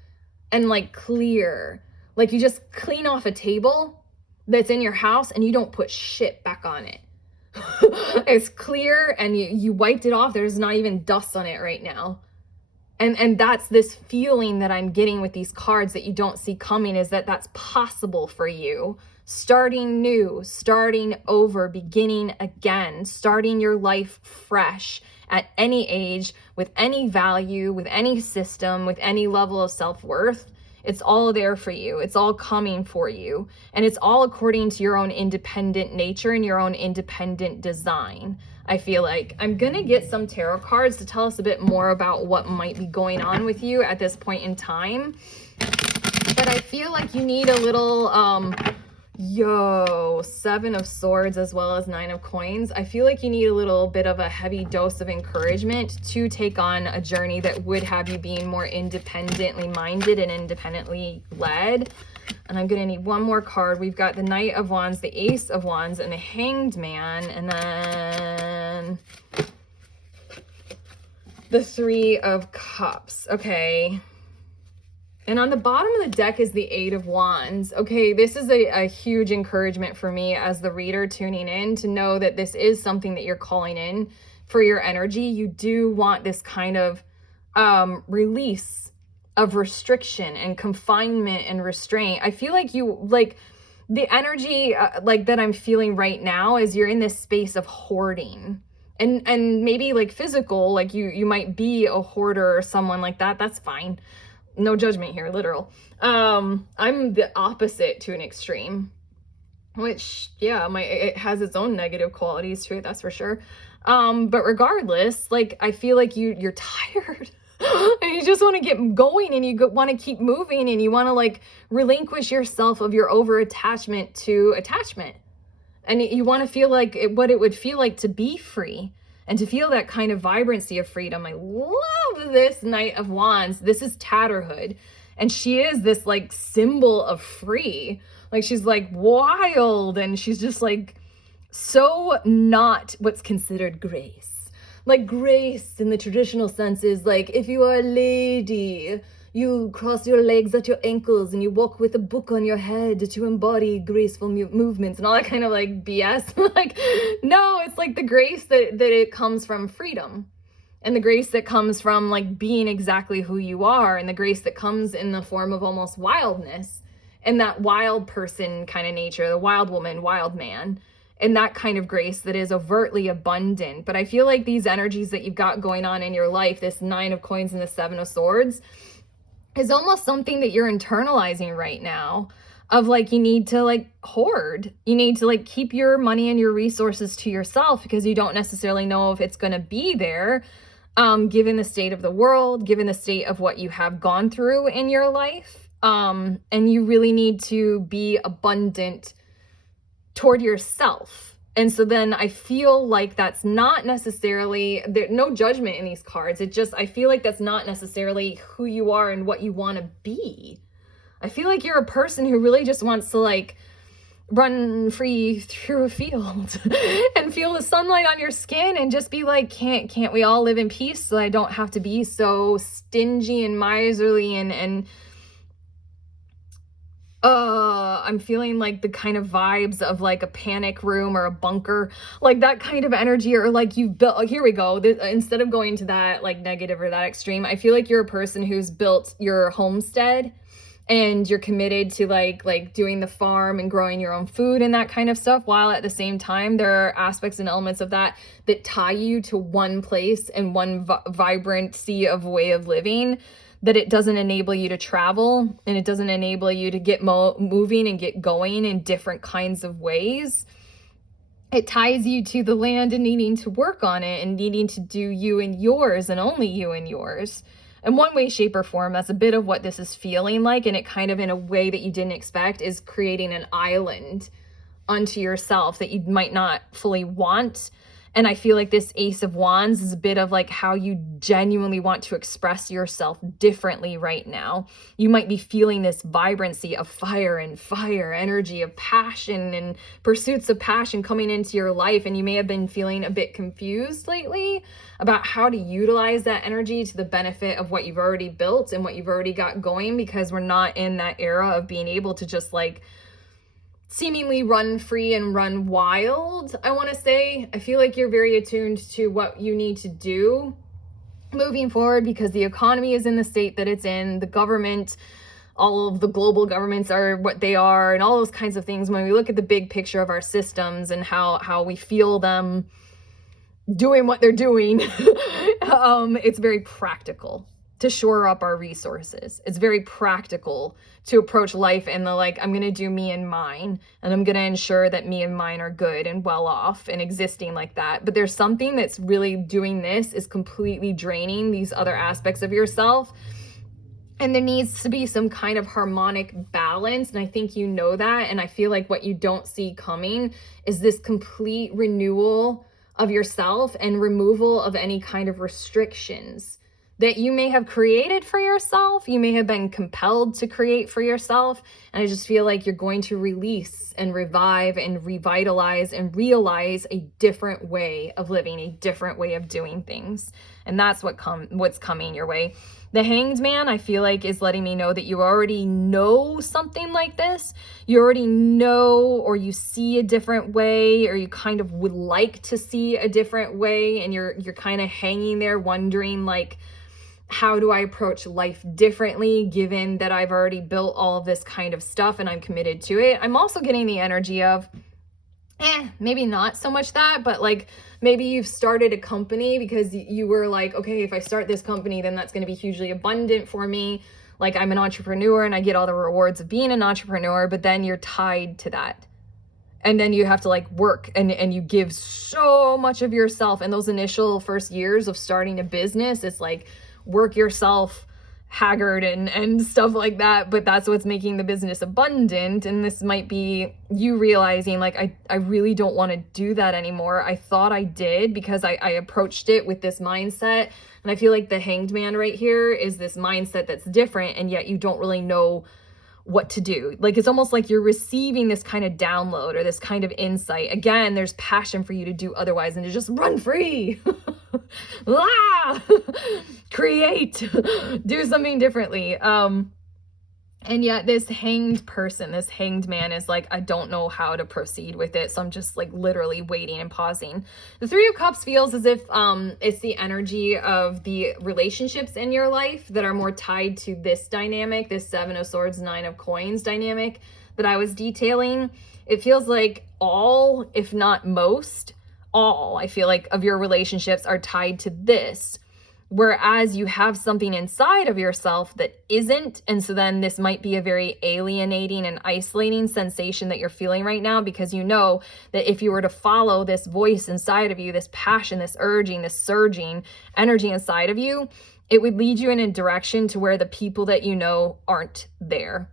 like you just clean off a table that's in your house and you don't put shit back on it. It's clear and you wiped it off. There's not even dust on it right now. And that's this feeling that I'm getting with these cards that you don't see coming, is that that's possible for you. Starting new, starting over, beginning again, starting your life fresh at any age, with any value, with any system, with any level of self-worth. It's all there for you. It's all coming for you. And it's all according to your own independent nature and your own independent design. I feel like I'm going to get some tarot cards to tell us a bit more about what might be going on with you at this point in time. But I feel like you need a little, Seven of Swords as well as Nine of Coins. I feel like you need a little bit of a heavy dose of encouragement to take on a journey that would have you being more independently minded and independently led. And I'm going to need one more card. We've got the Knight of Wands, the Ace of Wands, and the Hanged Man. And then the Three of Cups. Okay. And on the bottom of the deck is the Eight of Wands. Okay, this is a huge encouragement for me as the reader tuning in, to know that this is something that you're calling in for your energy. You do want this kind of release of restriction and confinement and restraint. I feel like the energy that I'm feeling right now is you're in this space of hoarding. And maybe like physical, like you might be a hoarder or someone like that. That's fine. No judgment here, literal. I'm the opposite to an extreme, which, yeah, it has its own negative qualities to it, that's for sure. But regardless, like, I feel like you're tired and you just want to get going, and you want to keep moving, and you want to like relinquish yourself of your over attachment to attachment. And you want to feel like what it would feel like to be free. And to feel that kind of vibrancy of freedom. I love this Knight of Wands. This is Tatterhood. And she is this like symbol of free. Like, she's like wild, and she's just like so not what's considered grace. Like, grace in the traditional sense is like, if you are a lady, you cross your legs at your ankles and you walk with a book on your head to embody graceful movements and all that kind of like BS. Like, no, it's like the grace that it comes from freedom, and the grace that comes from like being exactly who you are, and the grace that comes in the form of almost wildness, and that wild person kind of nature, the wild woman, wild man, and that kind of grace that is overtly abundant. But I feel like these energies that you've got going on in your life, this Nine of Coins and the Seven of Swords, is almost something that you're internalizing right now, of like, you need to like hoard. You need to like keep your money and your resources to yourself, because you don't necessarily know if it's going to be there, given the state of the world, given the state of what you have gone through in your life. And you really need to be abundant toward yourself. And so then I feel like that's not necessarily, there's no judgment in these cards. I feel like that's not necessarily who you are and what you want to be. I feel like you're a person who really just wants to like run free through a field and feel the sunlight on your skin and just be like, can't we all live in peace, so I don't have to be so stingy and miserly and I'm feeling like the kind of vibes of like a panic room or a bunker, like that kind of energy, or like you've built, oh, here we go. Instead of going to that like negative or that extreme, I feel like you're a person who's built your homestead and you're committed to like doing the farm and growing your own food and that kind of stuff, while at the same time there are aspects and elements of that that tie you to one place and one vibrancy of way of living, that it doesn't enable you to travel and it doesn't enable you to get moving and get going in different kinds of ways. It ties you to the land and needing to work on it and needing to do you and yours and only you and yours. In one way, shape, or form, that's a bit of what this is feeling like. And it kind of, in a way that you didn't expect, is creating an island unto yourself that you might not fully want. And I feel like this Ace of Wands is a bit of like how you genuinely want to express yourself differently right now. You might be feeling this vibrancy of fire energy of passion and pursuits of passion coming into your life. And you may have been feeling a bit confused lately about how to utilize that energy to the benefit of what you've already built and what you've already got going, because we're not in that era of being able to just like seemingly run free and run wild. I want to say, I feel like you're very attuned to what you need to do moving forward, because the economy is in the state that it's in, the government, all of the global governments are what they are, and all those kinds of things. When we look at the big picture of our systems and how we feel them doing what they're doing, it's very practical to shore up our resources. It's very practical to approach life and the like, I'm going to do me and mine, and I'm going to ensure that me and mine are good and well off and existing like that. But there's something that's really doing this is completely draining these other aspects of yourself. And there needs to be some kind of harmonic balance. And I think you know that. And I feel like what you don't see coming is this complete renewal of yourself and removal of any kind of restrictions that you may have created for yourself, you may have been compelled to create for yourself. And I just feel like you're going to release and revive and revitalize and realize a different way of living, a different way of doing things. And that's what's coming your way. The Hanged Man, I feel like, is letting me know that you already know something like this. You already know, or you see a different way, or you kind of would like to see a different way. And you're kind of hanging there wondering like, how do I approach life differently, given that I've already built all of this kind of stuff and I'm committed to it? I'm also getting the energy of, maybe not so much that, but like maybe you've started a company because you were like, okay, if I start this company, then that's going to be hugely abundant for me. Like I'm an entrepreneur and I get all the rewards of being an entrepreneur, but then you're tied to that. And then you have to like work and you give so much of yourself. And those initial first years of starting a business, it's like, work yourself haggard and stuff like that, but that's what's making the business abundant. And this might be you realizing like, I really don't want to do that anymore. I thought I did because I approached it with this mindset. And I feel like the Hanged Man right here is this mindset that's different, and yet you don't really know what to do. Like it's almost like you're receiving this kind of download or this kind of insight. Again, there's passion for you to do otherwise and to just run free. Create, do something differently. And yet this hanged person, this Hanged Man is like, I don't know how to proceed with it. So I'm just like literally waiting and pausing. The Three of Cups feels as if it's the energy of the relationships in your life that are more tied to this dynamic, this Seven of Swords, Nine of Coins dynamic that I was detailing. It feels like all, if not most, all, I feel like, of your relationships are tied to this. Whereas you have something inside of yourself that isn't. And so then this might be a very alienating and isolating sensation that you're feeling right now, because you know that if you were to follow this voice inside of you, this passion, this urging, this surging energy inside of you, it would lead you in a direction to where the people that you know aren't there.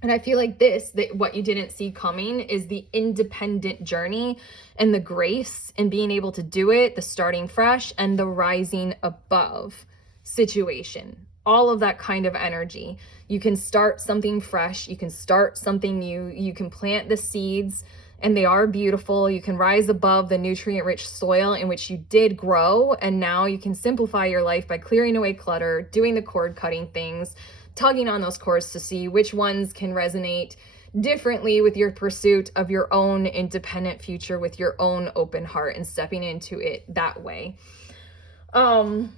And I feel like that what you didn't see coming is the independent journey and the grace and being able to do it, the starting fresh and the rising above situation. All of that kind of energy. You can start something fresh. You can start something new. You can plant the seeds and they are beautiful. You can rise above the nutrient-rich soil in which you did grow. And now you can simplify your life by clearing away clutter, doing the cord cutting things, tugging on those cords to see which ones can resonate differently with your pursuit of your own independent future with your own open heart and stepping into it that way. I'm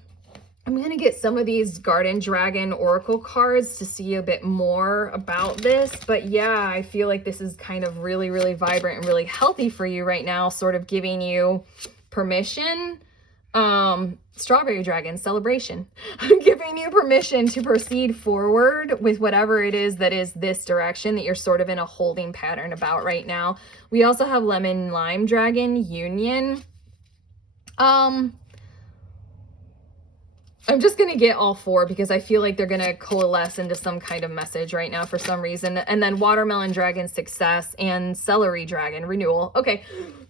going to get some of these Garden Dragon Oracle cards to see a bit more about this. But yeah, I feel like this is kind of really, really vibrant and really healthy for you right now, sort of giving you permission. Strawberry Dragon Celebration. I'm giving you permission to proceed forward with whatever it is that is this direction that you're sort of in a holding pattern about right now. We also have Lemon Lime Dragon Union. I'm just going to get all four because I feel like they're going to coalesce into some kind of message right now for some reason. And then Watermelon Dragon Success and Celery Dragon Renewal. Okay.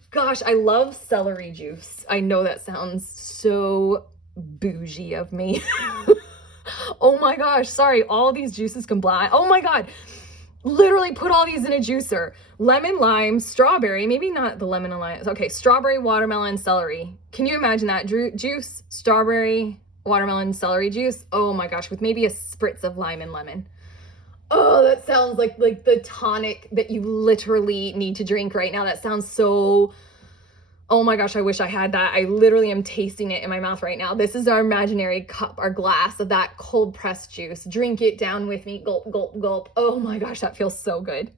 Gosh, I love celery juice. I know that sounds so bougie of me. Oh my gosh. Sorry. All these juices combine. Oh my God. Literally put all these in a juicer. Lemon, lime, strawberry. Maybe not the lemon and lime. Okay. Strawberry, watermelon, celery. Can you imagine that? Juice, strawberry, watermelon, celery juice. Oh my gosh. With maybe a spritz of lime and lemon. Oh, that sounds like the tonic that you literally need to drink right now. That sounds so, oh my gosh, I wish I had that. I literally am tasting it in my mouth right now. This is our imaginary cup, our glass of that cold pressed juice. Drink it down with me. Gulp, gulp, gulp. Oh my gosh, that feels so good.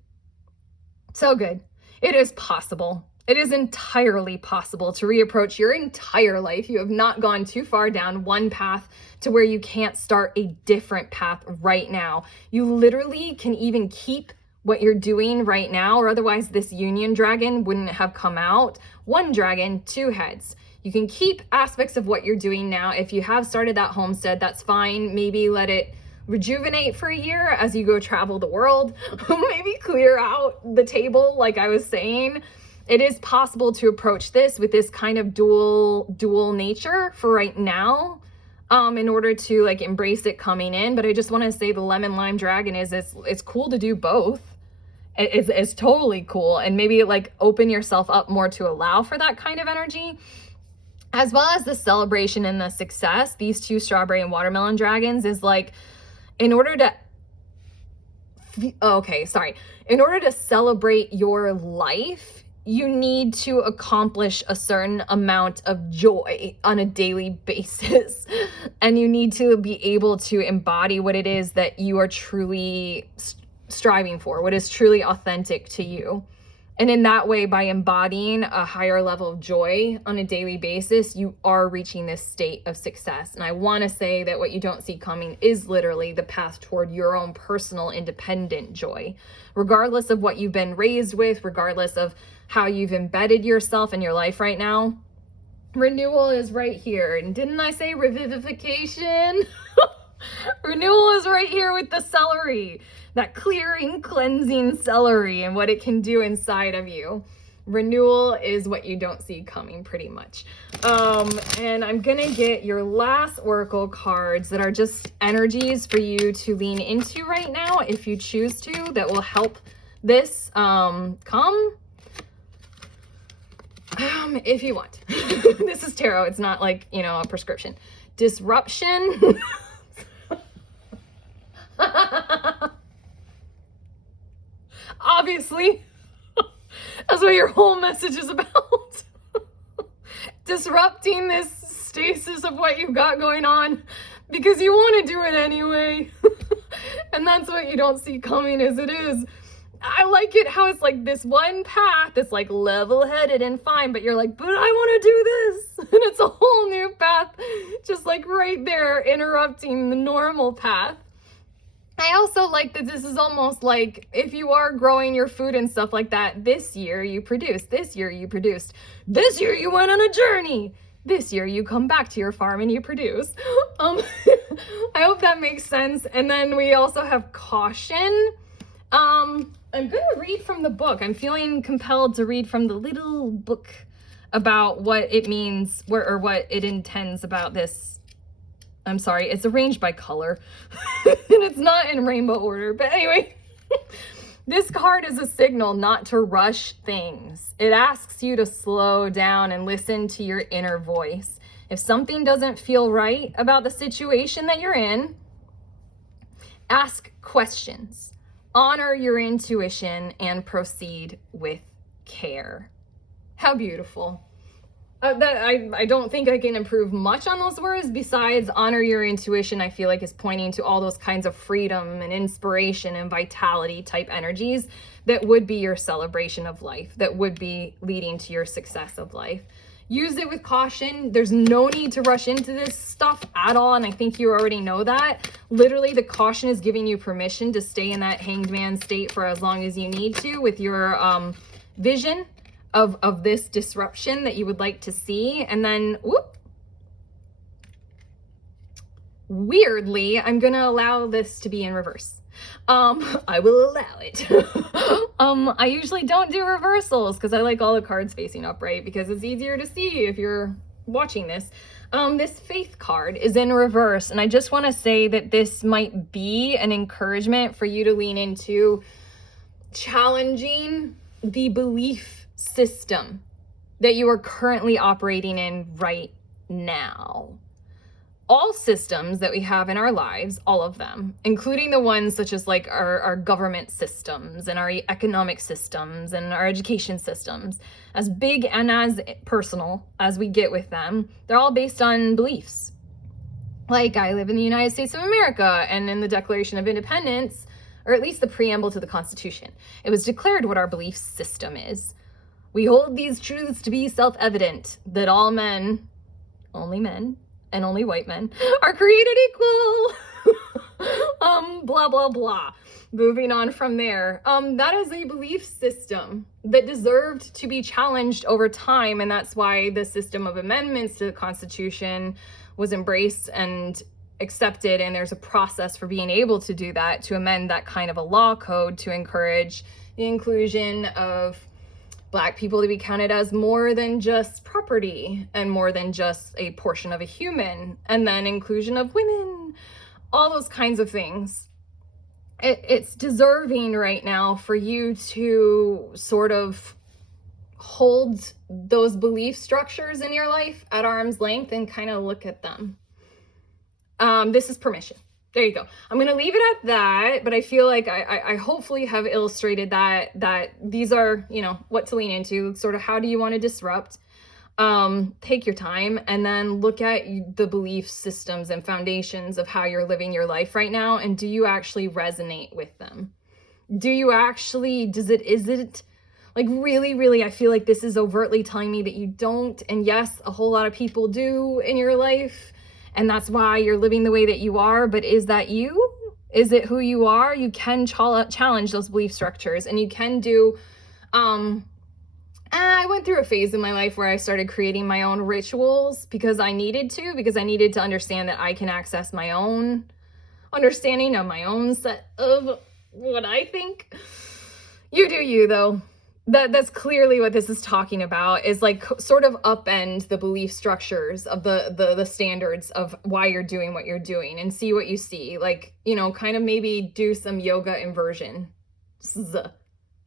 So good. It is possible. It is entirely possible to reapproach your entire life. You have not gone too far down one path to where you can't start a different path right now. You literally can even keep what you're doing right now, or otherwise this union dragon wouldn't have come out. One dragon, two heads. You can keep aspects of what you're doing now. If you have started that homestead, that's fine. Maybe let it rejuvenate for a year as you go travel the world. Maybe clear out the table, like I was saying. It is possible to approach this with this kind of dual nature for right now, in order to like embrace it coming in. But I just want to say the lemon lime dragon is it's cool to do both. It's totally cool. And maybe like open yourself up more to allow for that kind of energy, as well as the celebration and the success. These two strawberry and watermelon dragons is like, in order to celebrate your life, you need to accomplish a certain amount of joy on a daily basis. And you need to be able to embody what it is that you are truly striving for, what is truly authentic to you. And in that way, by embodying a higher level of joy on a daily basis, you are reaching this state of success. And I want to say that what you don't see coming is literally the path toward your own personal independent joy, regardless of what you've been raised with, regardless of how you've embedded yourself in your life right now. Renewal is right here. And didn't I say revivification? Renewal is right here with the celery, that clearing, cleansing celery and what it can do inside of you. Renewal is what you don't see coming, pretty much. And I'm gonna get your last oracle cards that are just energies for you to lean into right now, if you choose to, that will help this come. If you want. This is tarot. It's not like, a prescription. Disruption. Obviously. That's what your whole message is about. Disrupting this stasis of what you've got going on because you want to do it anyway. And that's what you don't see coming as it is. I like it how it's like this one path that's like level-headed and fine, but you're like, but I want to do this. And it's a whole new path, just like right there, interrupting the normal path. I also like that this is almost like if you are growing your food and stuff like that, this year you produced, this year you produced, this year you went on a journey, this year you come back to your farm and you produce. I hope that makes sense. And then we also have caution. I'm going to read from the book. I'm feeling compelled to read from the little book about what it means, or what it intends about this. I'm sorry, it's arranged by color. And it's not in rainbow order. But anyway, this card is a signal not to rush things. It asks you to slow down and listen to your inner voice. If something doesn't feel right about the situation that you're in, ask questions. honor your intuition, and proceed with care. How beautiful. I don't think I can improve much on those words besides honor your intuition. I feel like is pointing to all those kinds of freedom and inspiration and vitality type energies that would be your celebration of life, that would be leading to your success of life. Use it with caution. There's no need to rush into this stuff at all, and I think you already know that. Literally, the caution is giving you permission to stay in that hanged man state for as long as you need to with your vision of this disruption that you would like to see. And then, whoop, weirdly, I'm gonna allow this to be in reverse. I will allow it. I usually don't do reversals because I like all the cards facing upright because it's easier to see if you're watching this. This faith card is in reverse, and I just want to say that this might be an encouragement for you to lean into challenging the belief system that you are currently operating in right now. All systems that we have in our lives, all of them, including the ones such as like our government systems and our economic systems and our education systems, as big and as personal as we get with them, they're all based on beliefs. Like, I live in the United States of America, and in the Declaration of Independence, or at least the preamble to the Constitution, it was declared what our belief system is. We hold these truths to be self-evident, that all men, only men, and only white men, are created equal. Blah, blah, blah. Moving on from there. That is a belief system that deserved to be challenged over time, and that's why the system of amendments to the Constitution was embraced and accepted, and there's a process for being able to do that, to amend that kind of a law code to encourage the inclusion of Black people to be counted as more than just property and more than just a portion of a human, and then inclusion of women, all those kinds of things. It's deserving right now for you to sort of hold those belief structures in your life at arm's length and kind of look at them. This is permission. There you go. I'm going to leave it at that, but I feel like I hopefully have illustrated that these are, what to lean into, sort of how do you want to disrupt. Take your time and then look at the belief systems and foundations of how you're living your life right now. And do you actually resonate with them? Do you actually, is it like really, I feel like this is overtly telling me that you don't. And yes, a whole lot of people do in your life. And that's why you're living the way that you are. But is that you? Is it who you are? You can challenge those belief structures, and you can do, I went through a phase in my life where I started creating my own rituals because I needed to understand that I can access my own understanding of my own set of what I think. You do you, though. That's clearly what this is talking about, is like sort of upend the belief structures of the standards of why you're doing what you're doing, and see what you see. Like, kind of maybe do some yoga inversion.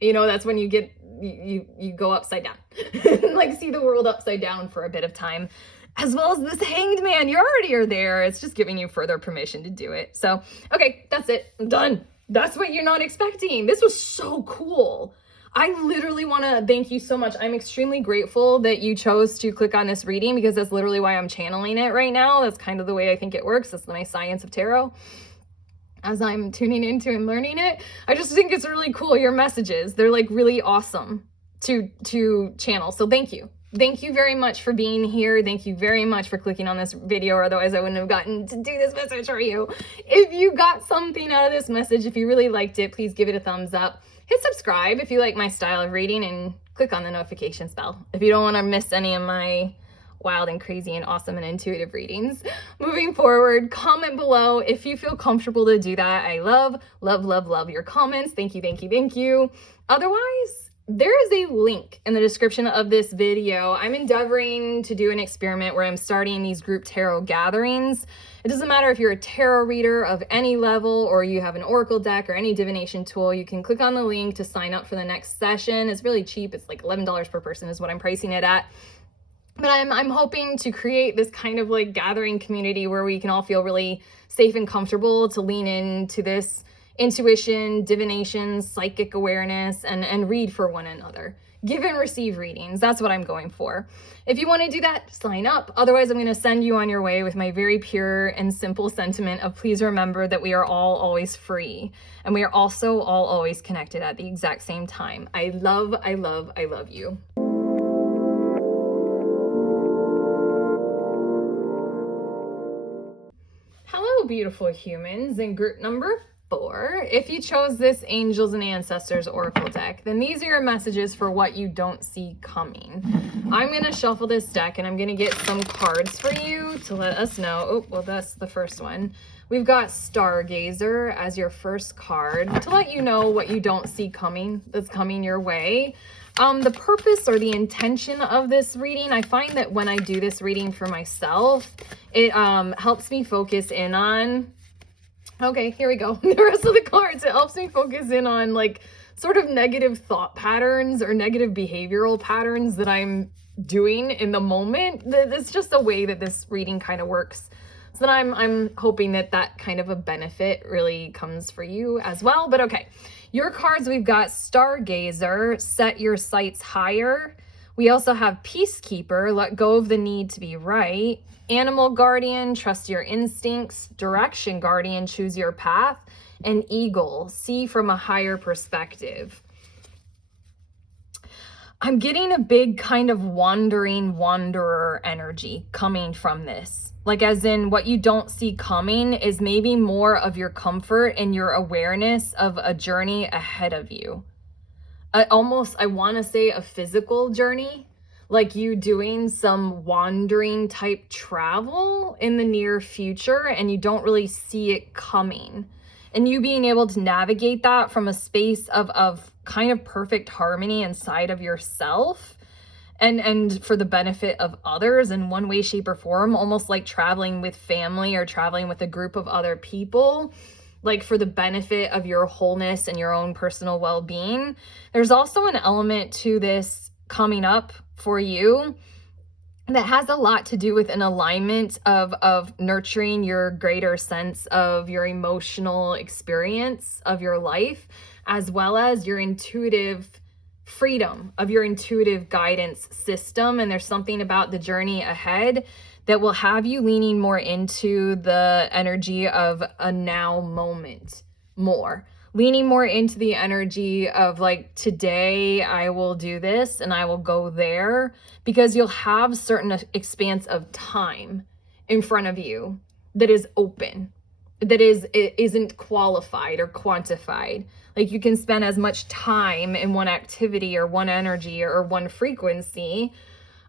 That's when you get, you go upside down, like see the world upside down for a bit of time, as well as this hanged man. You already are there. It's just giving you further permission to do it. So, okay, that's it. I'm done. That's what you're not expecting. This was so cool. I literally want to thank you so much. I'm extremely grateful that you chose to click on this reading, because that's literally why I'm channeling it right now. That's kind of the way I think it works. That's my science of tarot as I'm tuning into and learning it. I just think it's really cool. Your messages, they're like really awesome to channel. So thank you. Thank you very much for being here. Thank you very much for clicking on this video, or otherwise I wouldn't have gotten to do this message for you. If you got something out of this message, if you really liked it, please give it a thumbs up. Hit subscribe if you like my style of reading, and click on the notifications bell if you don't want to miss any of my wild and crazy and awesome and intuitive readings. Moving forward, comment below if you feel comfortable to do that. I love your comments. Thank you. Otherwise, there is a link in the description of this video. I'm endeavoring to do an experiment where I'm starting these group tarot gatherings. It doesn't matter if you're a tarot reader of any level or you have an oracle deck or any divination tool. You can click on the link to sign up for the next session. It's really cheap. It's like $11 per person is what I'm pricing it at. But I'm hoping to create this kind of like gathering community where we can all feel really safe and comfortable to lean into this intuition, divination, psychic awareness, and read for one another. Give and receive readings. That's what I'm going for. If you want to do that, sign up. Otherwise, I'm going to send you on your way with my very pure and simple sentiment of please remember that we are all always free. And we are also all always connected at the exact same time. I love you. Hello, beautiful humans. In group number 4, if you chose this Angels and Ancestors Oracle deck, then these are your messages for what you don't see coming. I'm going to shuffle this deck and I'm going to get some cards for you to let us know. Oh, well, that's the first one. We've got Stargazer as your first card to let you know what you don't see coming, that's coming your way. The purpose or the intention of this reading, I find that when I do this reading for myself, it helps me focus in on, okay, here we go. The rest of the cards, it helps me focus in on like sort of negative thought patterns or negative behavioral patterns that I'm doing in the moment. It's just the way that this reading kind of works. So then I'm hoping that that kind of a benefit really comes for you as well. But okay, your cards, we've got Stargazer, set your sights higher. We also have Peacekeeper, let go of the need to be right. Animal Guardian, trust your instincts. Direction Guardian, choose your path. And Eagle, see from a higher perspective. I'm getting a big kind of wandering wanderer energy coming from this. Like as in what you don't see coming is maybe more of your comfort and your awareness of a journey ahead of you. I want to say a physical journey, like you doing some wandering type travel in the near future and you don't really see it coming. And you being able to navigate that from a space of kind of perfect harmony inside of yourself and for the benefit of others in one way, shape, or form, almost like traveling with family or traveling with a group of other people, like for the benefit of your wholeness and your own personal well-being. There's also an element to this coming up for you that has a lot to do with an alignment of nurturing your greater sense of your emotional experience of your life, as well as your intuitive freedom of your intuitive guidance system. And there's something about the journey ahead that will have you leaning more into the energy of a now moment more. Leaning more into the energy of like, today I will do this and I will go there, because you'll have certain expanse of time in front of you that is open, that isn't qualified or quantified. Like you can spend as much time in one activity or one energy or one frequency,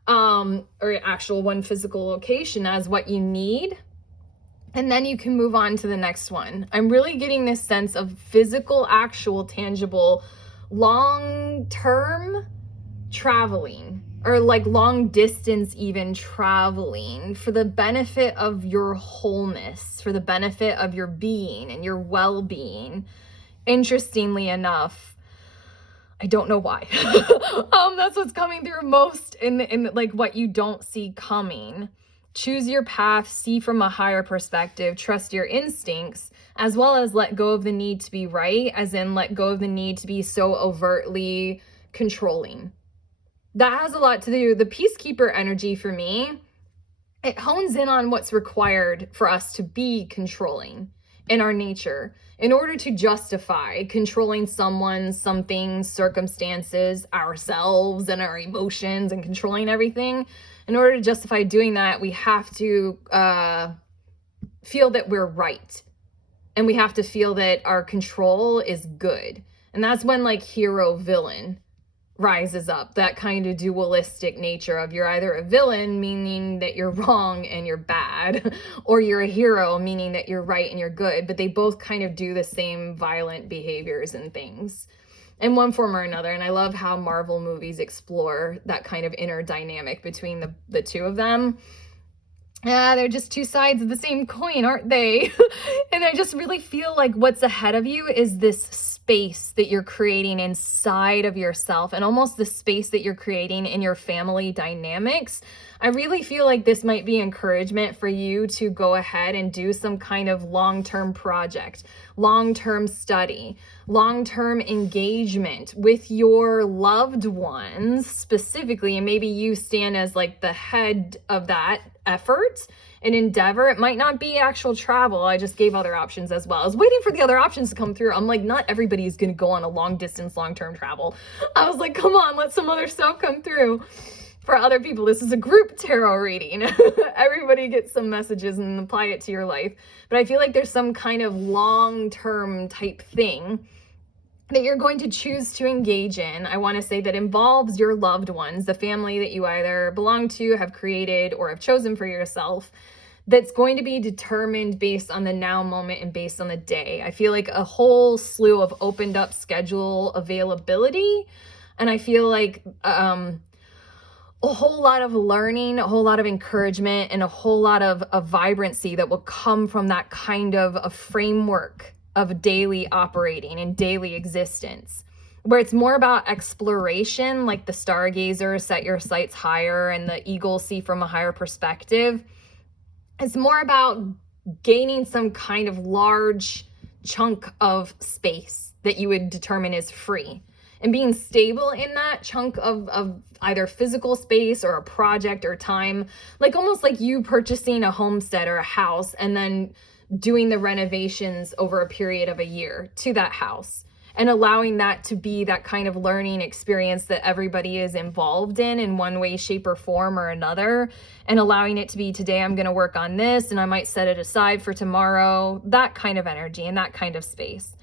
or actual one physical location as what you need. And then you can move on to the next one. I'm really getting this sense of physical, actual, tangible, long-term traveling, or like long distance even traveling for the benefit of your wholeness, for the benefit of your being and your well-being. Interestingly enough, I don't know why. That's what's coming through most in like what you don't see coming. Choose your path, see from a higher perspective, trust your instincts, as well as let go of the need to be right, as in let go of the need to be so overtly controlling. That has a lot to do. The Peacekeeper energy for me, it hones in on what's required for us to be controlling in our nature in order to justify controlling someone, something, circumstances, ourselves, and our emotions, and controlling everything. In order to justify doing that, we have to feel that we're right. And we have to feel that our control is good. And that's when like hero villain rises up, that kind of dualistic nature of you're either a villain, meaning that you're wrong and you're bad, or you're a hero, meaning that you're right and you're good. But they both kind of do the same violent behaviors and things in one form or another. And I love how Marvel movies explore that kind of inner dynamic between the two of them. They're just two sides of the same coin, aren't they? And I just really feel like what's ahead of you is this space that you're creating inside of yourself and almost the space that you're creating in your family dynamics, I really feel like this might be encouragement for you to go ahead and do some kind of long-term project, long-term study, long-term engagement with your loved ones specifically. And maybe you stand as like the head of that effort and endeavor. It might not be actual travel. I just gave other options as well. I was waiting for the other options to come through. I'm like, not everybody is going to go on a long distance, long-term travel. I was like, come on, let some other stuff come through. For other people, this is a group tarot reading. Everybody gets some messages and apply it to your life. But I feel like there's some kind of long-term type thing that you're going to choose to engage in. I want to say that involves your loved ones, the family that you either belong to, have created, or have chosen for yourself. That's going to be determined based on the now moment and based on the day. I feel like a whole slew of opened up schedule availability. And I feel like a whole lot of learning, a whole lot of encouragement, and a whole lot of vibrancy that will come from that kind of a framework of daily operating and daily existence, where it's more about exploration, like the stargazer, set your sights higher, and the eagle, see from a higher perspective. It's more about gaining some kind of large chunk of space that you would determine is free, and being stable in that chunk of either physical space or a project or time, like almost like you purchasing a homestead or a house and then doing the renovations over a period of a year to that house, and allowing that to be that kind of learning experience that everybody is involved in one way, shape, or form or another, and allowing it to be, today I'm going to work on this and I might set it aside for tomorrow. That kind of energy and that kind of space,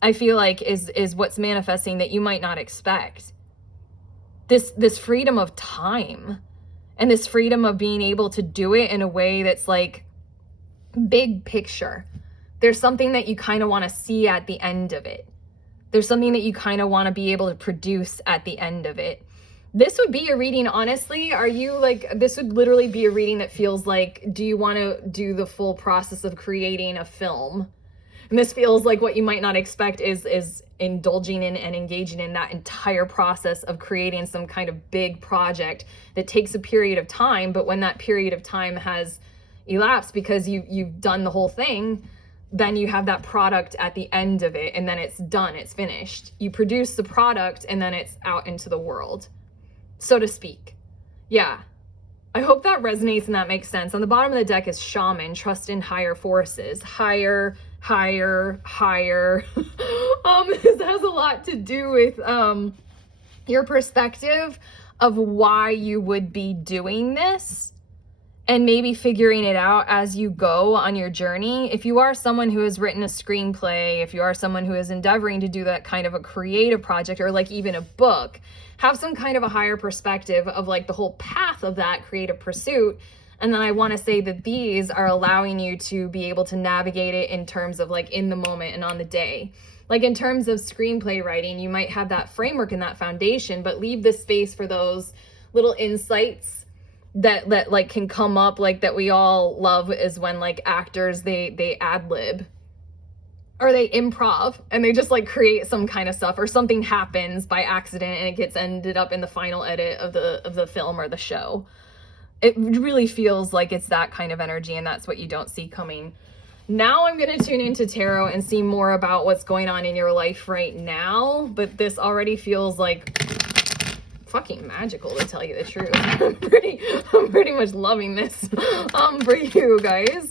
I feel like is what's manifesting that you might not expect. This freedom of time and this freedom of being able to do it in a way that's like big picture. There's something that you kind of want to see at the end of it. There's something that you kind of want to be able to produce at the end of it. This would be a reading, honestly. Are you like, this would literally be a reading that feels like, do you want to do the full process of creating a film? And this feels like what you might not expect is indulging in and engaging in that entire process of creating some kind of big project that takes a period of time. But when that period of time has elapsed because you've done the whole thing, then you have that product at the end of it, and then it's done, it's finished. You produce the product and then it's out into the world, so to speak. Yeah. I hope that resonates and that makes sense. On the bottom of the deck is Shaman, trust in higher forces. Higher. This has a lot to do with your perspective of why you would be doing this, and maybe figuring it out as you go on your journey. If you are someone who has written a screenplay, if you are someone who is endeavoring to do that kind of a creative project, or like even a book, have some kind of a higher perspective of like the whole path of that creative pursuit. And then I want to say that these are allowing you to be able to navigate it in terms of like in the moment and on the day. Like in terms of screenplay writing, you might have that framework and that foundation, but leave the space for those little insights that like can come up, like that we all love, is when like actors, they ad lib or they improv and they just like create some kind of stuff, or something happens by accident and it gets ended up in the final edit of the film or the show. It really feels like it's that kind of energy, and that's what you don't see coming. Now I'm going to tune into tarot and see more about what's going on in your life right now, but this already feels like fucking magical, to tell you the truth. I'm pretty much loving this for you guys.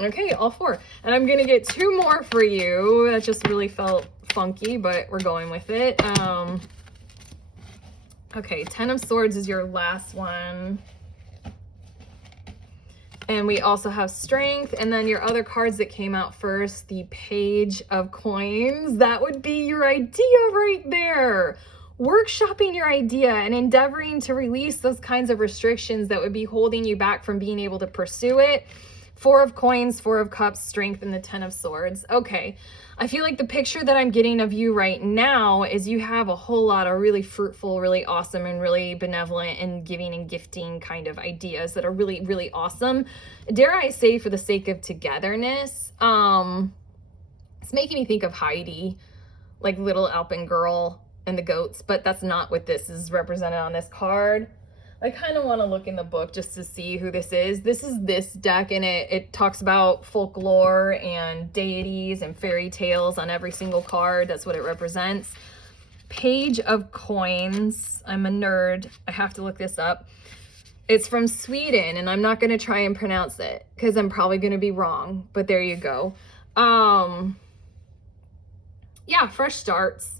Okay, all four. And I'm gonna get two more for you. That just really felt funky, but we're going with it. Okay, Ten of Swords is your last one. And we also have Strength, and then your other cards that came out first, the Page of Coins. That would be your idea right there. Workshopping your idea and endeavoring to release those kinds of restrictions that would be holding you back from being able to pursue it. Four of Coins, Four of Cups, Strength, and the Ten of Swords. Okay, I feel like the picture that I'm getting of you right now is you have a whole lot of really fruitful, really awesome, and really benevolent and giving and gifting kind of ideas that are really, really awesome. Dare I say, for the sake of togetherness, It's making me think of Heidi, like Little Alpen Girl and the goats, but that's not what this is represented on this card. I kind of want to look in the book just to see who this is. This is this deck, and it talks about folklore and deities and fairy tales on every single card. That's what it represents. Page of Coins. I'm a nerd. I have to look this up. It's from Sweden, and I'm not going to try and pronounce it because I'm probably going to be wrong, but there you go. Yeah, fresh starts.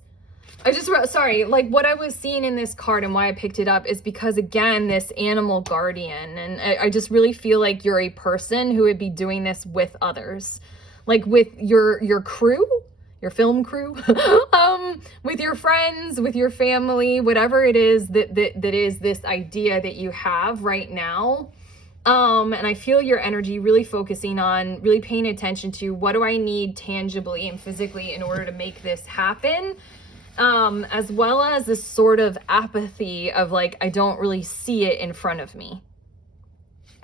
Sorry, like what I was seeing in this card and why I picked it up is because, again, this animal guardian, and I just really feel like you're a person who would be doing this with others, like with your crew, your film crew, with your friends, with your family, whatever it is that is this idea that you have right now. And I feel your energy really focusing on really paying attention to what do I need tangibly and physically in order to make this happen, as well as this sort of apathy of like, I don't really see it in front of me.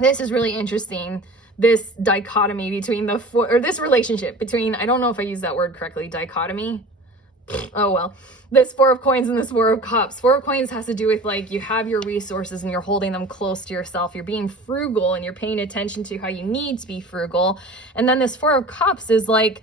This is really interesting. This dichotomy between this relationship between, I don't know if I use that word correctly, dichotomy. Oh well, this Four of Coins and this Four of Cups. Four of Coins has to do with like you have your resources and you're holding them close to yourself. You're being frugal and you're paying attention to how you need to be frugal. And then this Four of Cups is like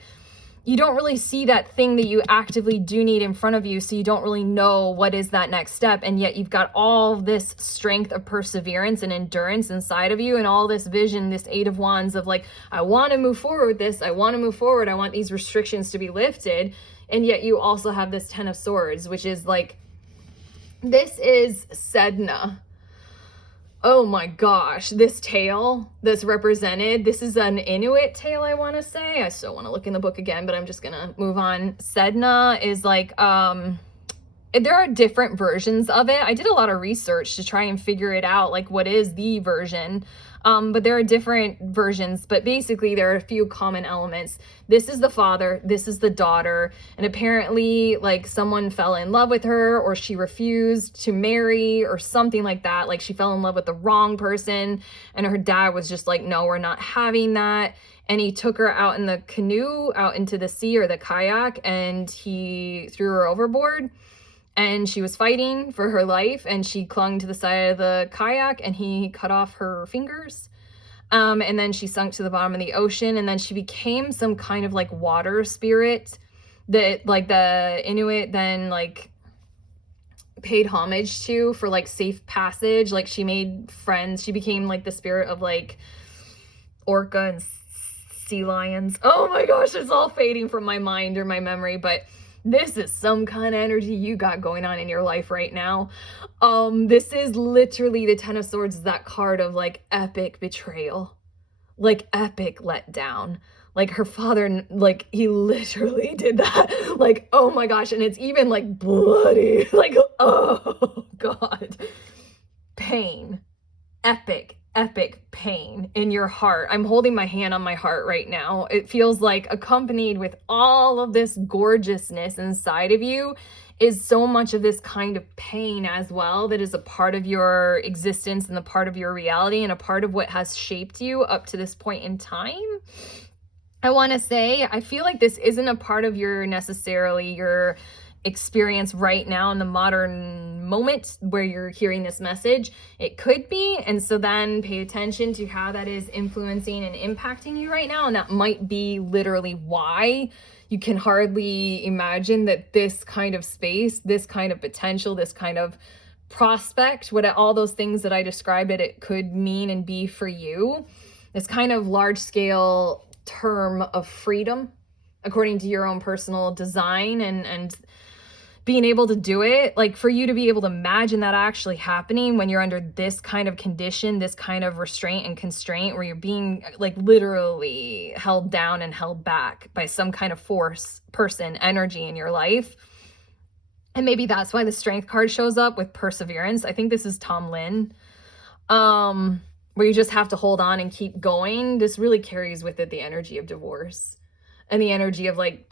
you don't really see that thing that you actively do need in front of you, so you don't really know what is that next step, and yet you've got all this strength of perseverance and endurance inside of you and all this vision, this Eight of Wands of like, I want to move forward with this, I want to move forward, I want these restrictions to be lifted, and yet you also have this Ten of Swords, which is like, this is Sedna. Oh my gosh, this tale that's represented, this is an Inuit tale, I want to say. I still want to look in the book again, but I'm just going to move on. Sedna is like, there are different versions of it. I did a lot of research to try and figure it out, like what is the version. But there are different versions, but basically there are a few common elements. This is the father, this is the daughter, and apparently like someone fell in love with her or she refused to marry or something like that. Like she fell in love with the wrong person and her dad was just like, no, we're not having that. And he took her out in the canoe, out into the sea or the kayak, and he threw her overboard. And she was fighting for her life and she clung to the side of the kayak and he cut off her fingers. And then she sunk to the bottom of the ocean, and then she became some kind of like water spirit that like the Inuit then like paid homage to for like safe passage. Like she made friends. She became like the spirit of like orca and sea lions. Oh my gosh, it's all fading from my mind or my memory, but this is some kind of energy you got going on in your life right now. This is literally the Ten of Swords, that card of like epic betrayal, like epic letdown. Like her father, like he literally did that. Like, oh my gosh. And it's even like bloody, like, oh God, pain, epic pain in your heart. I'm holding my hand on my heart right now. It feels like accompanied with all of this gorgeousness inside of you is so much of this kind of pain as well that is a part of your existence and a part of your reality and a part of what has shaped you up to this point in time. I want to say, I feel like this isn't a part of your necessarily your experience right now in the modern moment where you're hearing this message. It could be, and so then pay attention to how that is influencing and impacting you right now, and that might be literally why you can hardly imagine that this kind of space, this kind of potential, this kind of prospect, what all those things that I described it could mean and be for you, this kind of large scale term of freedom according to your own personal design and being able to do it, like for you to be able to imagine that actually happening when you're under this kind of condition, this kind of restraint and constraint where you're being like literally held down and held back by some kind of force, person, energy in your life. And maybe that's why the Strength card shows up with perseverance. I think this is Tom Lynn, where you just have to hold on and keep going. This really carries with it the energy of divorce and the energy of like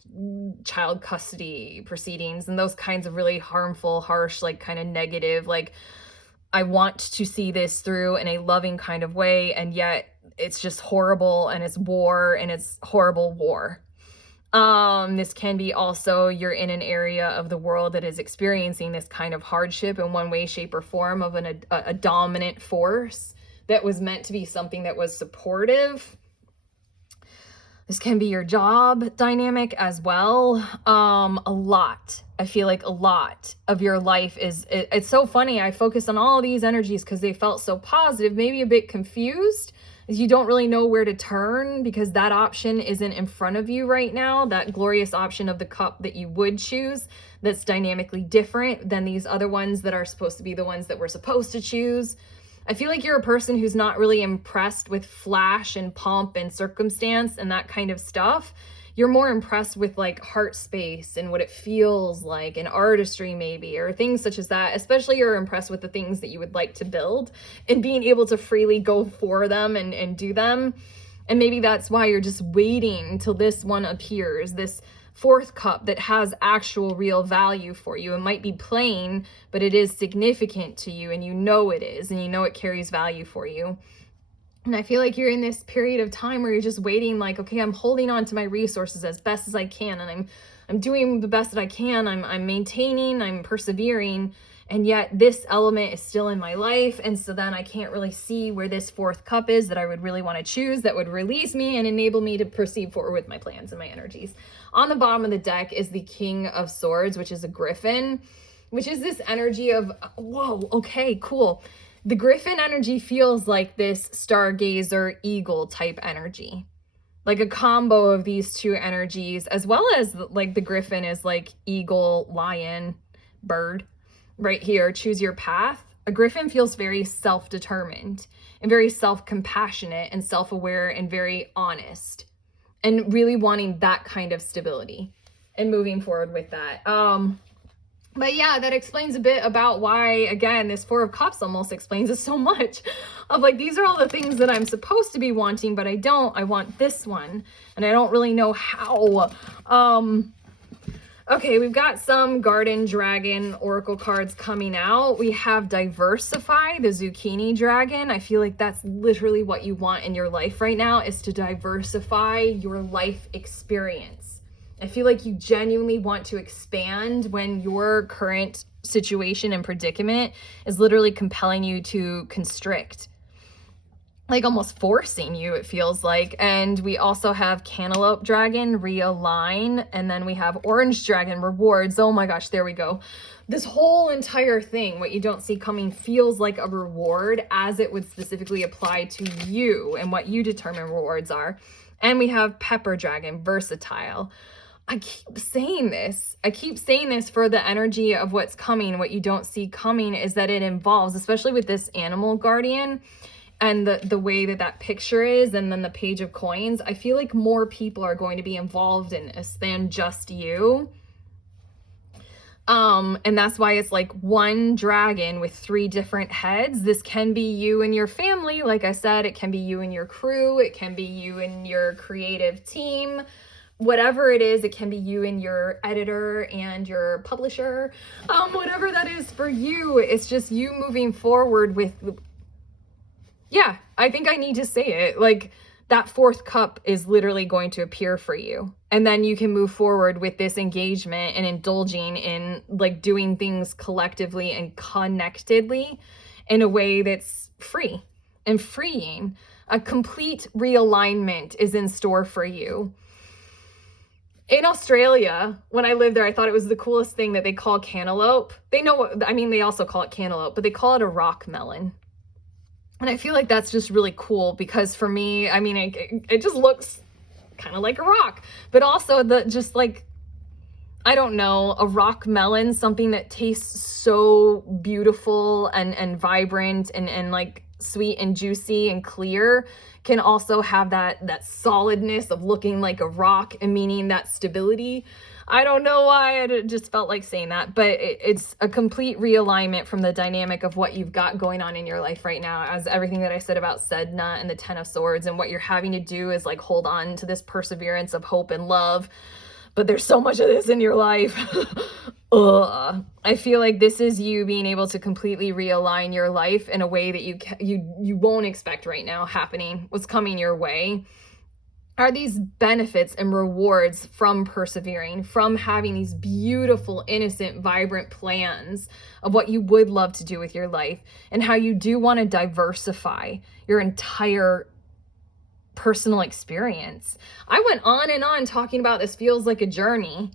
child custody proceedings and those kinds of really harmful, harsh, like kind of negative, like I want to see this through in a loving kind of way, and yet it's just horrible and it's war and it's horrible war. This can be also you're in an area of the world that is experiencing this kind of hardship in one way, shape, or form of a dominant force that was meant to be something that was supportive. This can be your job dynamic as well. I feel like a lot of your life it's so funny. I focus on all these energies because they felt so positive, maybe a bit confused. You don't really know where to turn because that option isn't in front of you right now. That glorious option of the cup that you would choose that's dynamically different than these other ones that are supposed to be the ones that we're supposed to choose. I feel like you're a person who's not really impressed with flash and pomp and circumstance and that kind of stuff. You're more impressed with like heart space and what it feels like and artistry maybe, or things such as that. Especially you're impressed with the things that you would like to build and being able to freely go for them and do them. And maybe that's why you're just waiting till this one appears, this fourth cup that has actual real value for you. It might be plain, but it is significant to you, and you know it is, and you know it carries value for you. And I feel like you're in this period of time where you're just waiting, like, okay, I'm holding on to my resources as best as I can, and I'm doing the best that I can. I'm maintaining, I'm persevering, and yet this element is still in my life. And so then I can't really see where this fourth cup is that I would really want to choose, that would release me and enable me to proceed forward with my plans and my energies. On the bottom of the deck is the King of Swords, which is a griffin, which is this energy of, whoa, okay, cool. The griffin energy feels like this stargazer eagle type energy, like a combo of these two energies, as well as like the griffin is like eagle, lion, bird. Right here, choose your path. A griffin feels very self-determined and very self-compassionate and self-aware and very honest and really wanting that kind of stability and moving forward with that. But yeah, that explains a bit about why, again, this Four of Cups almost explains it so much of like, these are all the things that I'm supposed to be wanting, but I don't. I want this one and I don't really know how. Okay, we've got some Garden Dragon Oracle cards coming out. We have Diversify, the Zucchini Dragon. I feel like that's literally what you want in your life right now, is to diversify your life experience. I feel like you genuinely want to expand when your current situation and predicament is literally compelling you to constrict. Like almost forcing you, it feels like. And we also have Cantaloupe Dragon, Realign, and then we have Orange Dragon, Rewards. Oh my gosh, there we go. This whole entire thing, what you don't see coming, feels like a reward as it would specifically apply to you and what you determine rewards are. And we have Pepper Dragon, Versatile. I keep saying this for the energy of what's coming. What you don't see coming is that it involves, especially with this animal guardian, and the way that picture is, and then the Page of Coins, I feel like more people are going to be involved in this than just you. And that's why it's like one dragon with 3 different heads. This can be you and your family. Like I said, it can be you and your crew. It can be you and your creative team. Whatever it is, it can be you and your editor and your publisher. Whatever that is for you, it's just you moving forward with... Yeah, I think I need to say it. Like, that fourth cup is literally going to appear for you. And then you can move forward with this engagement and indulging in like doing things collectively and connectedly in a way that's free and freeing. A complete realignment is in store for you. In Australia, when I lived there, I thought it was the coolest thing that they call cantaloupe. They also call it cantaloupe, but they call it a rock melon. And I feel like that's just really cool because for me, I mean, it just looks kind of like a rock, but also I don't know, a rock melon, something that tastes so beautiful and vibrant and like sweet and juicy and clear, can also have that solidness of looking like a rock and meaning that stability. I don't know why I just felt like saying that, but it's a complete realignment from the dynamic of what you've got going on in your life right now, as everything that I said about Sedna and the 10 of Swords, and what you're having to do is like hold on to this perseverance of hope and love. But there's so much of this in your life. I feel like this is you being able to completely realign your life in a way that you won't expect right now happening, what's coming your way. are these benefits and rewards from persevering, from having these beautiful, innocent, vibrant plans of what you would love to do with your life, and how you do want to diversify your entire personal experience. I went on and on talking about this feels like a journey.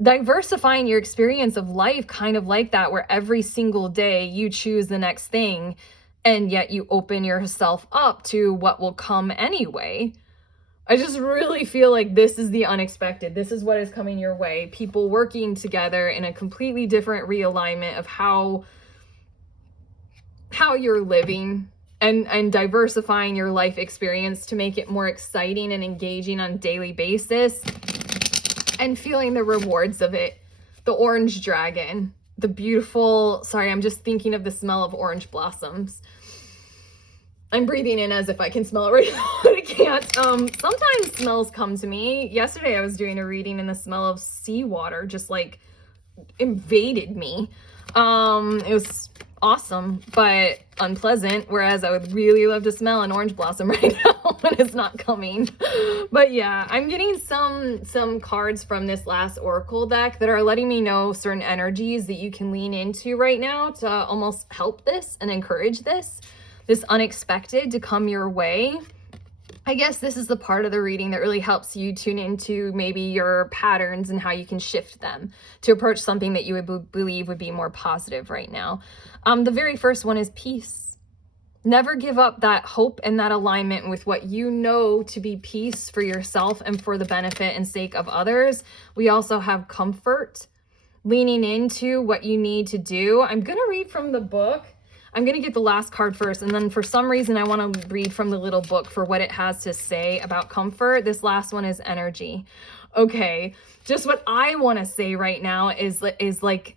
Diversifying your experience of life, kind of like that, where every single day you choose the next thing, and yet you open yourself up to what will come anyway. I just really feel like this is the unexpected. This is what is coming your way. People working together in a completely different realignment of how you're living, and diversifying your life experience to make it more exciting and engaging on a daily basis, and feeling the rewards of it. The orange dragon, the beautiful, sorry, I'm just thinking of the smell of orange blossoms. I'm breathing in as if I can smell it right now, but I can't. Sometimes smells come to me. Yesterday I was doing a reading and the smell of seawater just like invaded me. It was awesome, but unpleasant, whereas I would really love to smell an orange blossom right now when it's not coming. But yeah, I'm getting some cards from this last oracle deck that are letting me know certain energies that you can lean into right now to almost help this and encourage this unexpected to come your way. I guess this is the part of the reading that really helps you tune into maybe your patterns and how you can shift them to approach something that you would believe would be more positive right now. The very first one is peace. Never give up that hope and that alignment with what you know to be peace for yourself and for the benefit and sake of others. We also have comfort, leaning into what you need to do. I'm going to read from the book. I'm going to get the last card first, and then for some reason I want to read from the little book for what it has to say about comfort. This last one is energy. Okay, just what I want to say right now is like,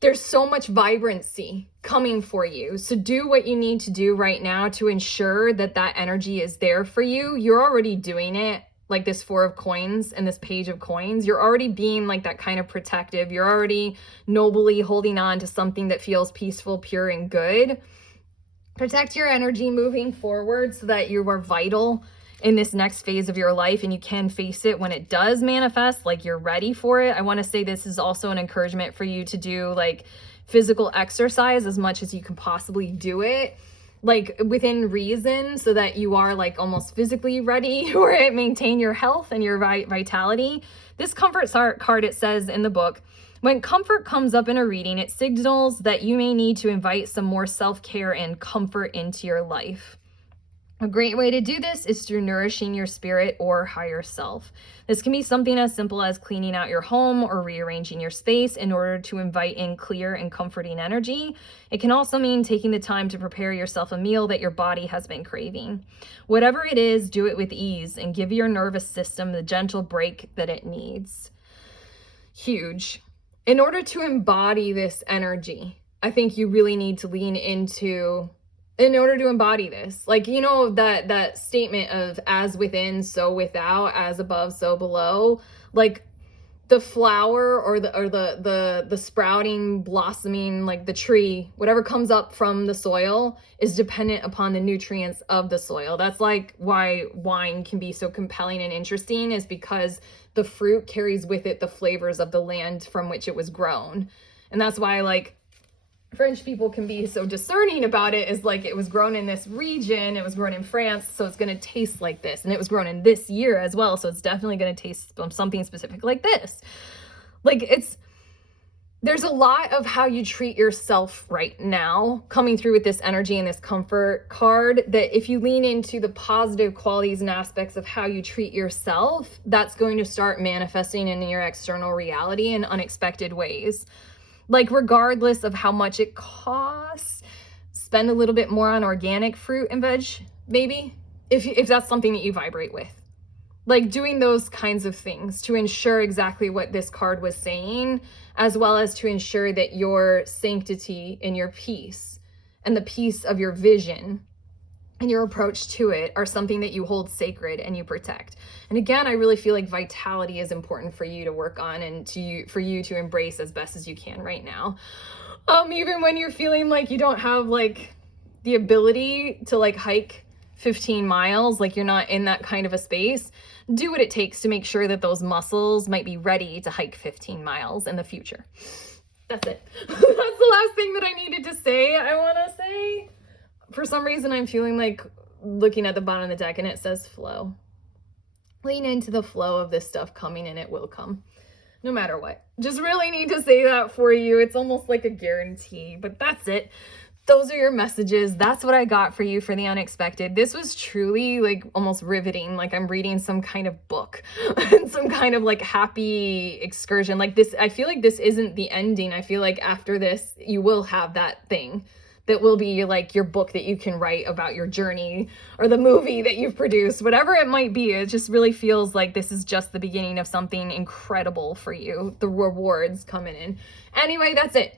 there's so much vibrancy coming for you. So do what you need to do right now to ensure that that energy is there for you. You're already doing it. Like this 4 of coins and this page of coins, you're already being like that kind of protective. You're already nobly holding on to something that feels peaceful, pure, and good. Protect your energy moving forward so that you are vital in this next phase of your life, and you can face it when it does manifest, like you're ready for it. I want to say this is also an encouragement for you to do like physical exercise as much as you can possibly do it, like within reason, so that you are like almost physically ready for it. Maintain your health and your vitality. This comfort card, it says in the book, when comfort comes up in a reading, it signals that you may need to invite some more self-care and comfort into your life. A great way to do this is through nourishing your spirit or higher self. This can be something as simple as cleaning out your home or rearranging your space in order to invite in clear and comforting energy. It can also mean taking the time to prepare yourself a meal that your body has been craving. Whatever it is, do it with ease and give your nervous system the gentle break that it needs. Huge. In order to embody this energy, I think you really need to lean into, in order to embody this, like, you know, that statement of as within, so without, as above, so below, like the flower or the sprouting, blossoming, like the tree, whatever comes up from the soil is dependent upon the nutrients of the soil. That's like why wine can be so compelling and interesting, is because the fruit carries with it the flavors of the land from which it was grown. And that's why like French people can be so discerning about it, is like it was grown in this region, it was grown in France, so it's going to taste like this, and it was grown in this year as well, so it's definitely going to taste something specific like this. Like there's a lot of how you treat yourself right now coming through with this energy and this comfort card, that if you lean into the positive qualities and aspects of how you treat yourself, that's going to start manifesting in your external reality in unexpected ways. Like regardless of how much it costs, spend a little bit more on organic fruit and veg, maybe, if that's something that you vibrate with. Like doing those kinds of things to ensure exactly what this card was saying, as well as to ensure that your sanctity and your peace and the peace of your vision and your approach to it are something that you hold sacred and you protect. And again, I really feel like vitality is important for you to work on and for you to embrace as best as you can right now. Even when you're feeling like you don't have like the ability to like hike 15 miles, like you're not in that kind of a space, do what it takes to make sure that those muscles might be ready to hike 15 miles in the future. That's it. That's the last thing that I needed to say. I want to say, for some reason, I'm feeling like looking at the bottom of the deck and it says flow. Lean into the flow of this stuff coming, and it will come no matter what. Just really need to say that for you. It's almost like a guarantee, but that's it. Those are your messages. That's what I got for you for the unexpected. This was truly like almost riveting. Like I'm reading some kind of book and some kind of like happy excursion. Like this, I feel like this isn't the ending. I feel like after this, you will have that thing that will be like your book that you can write about your journey, or the movie that you've produced, whatever it might be. It just really feels like this is just the beginning of something incredible for you. The rewards coming in. Anyway, that's it.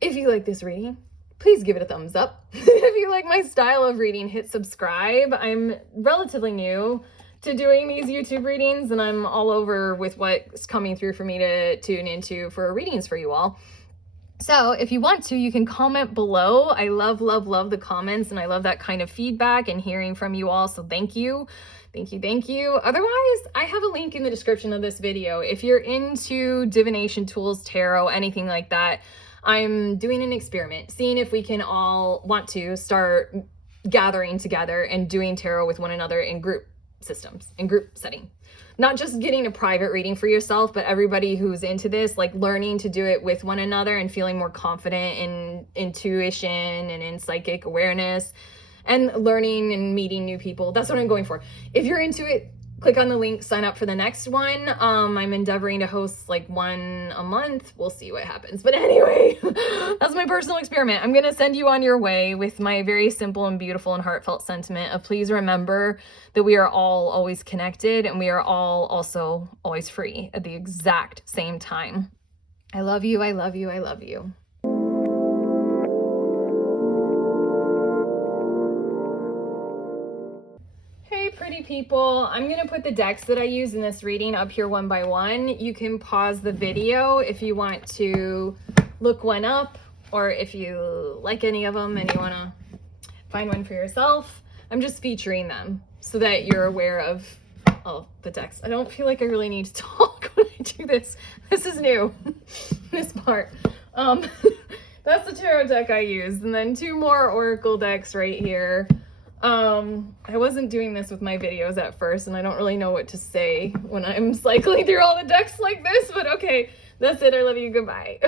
If you like this reading, please give it a thumbs up. If you like my style of reading, hit subscribe. I'm relatively new to doing these YouTube readings, and I'm all over with what's coming through for me to tune into for readings for you all. So if you want to, you can comment below. I love, love, love the comments, and I love that kind of feedback and hearing from you all. So thank you. Thank you, thank you. Otherwise, I have a link in the description of this video. If you're into divination tools, tarot, anything like that, I'm doing an experiment, seeing if we can all want to start gathering together and doing tarot with one another in group systems, in group setting. Not just getting a private reading for yourself, but everybody who's into this, like learning to do it with one another and feeling more confident in intuition and in psychic awareness and learning and meeting new people. That's what I'm going for. If you're into it, click on the link, sign up for the next one. I'm endeavoring to host like one a month. We'll see what happens. But anyway, that's my personal experiment. I'm going to send you on your way with my very simple and beautiful and heartfelt sentiment of please remember that we are all always connected, and we are all also always free at the exact same time. I love you. I love you. I love you. Pretty people, I'm going to put the decks that I use in this reading up here one by one. You can pause the video if you want to look one up, or if you like any of them and you want to find one for yourself. I'm just featuring them so that you're aware of all the decks. I don't feel like I really need to talk when I do this. This is new, this part. That's the tarot deck I used, and then two more oracle decks right here. I wasn't doing this with my videos at first, and I don't really know what to say when I'm cycling through all the decks like this, but okay, that's it. I love you. Goodbye.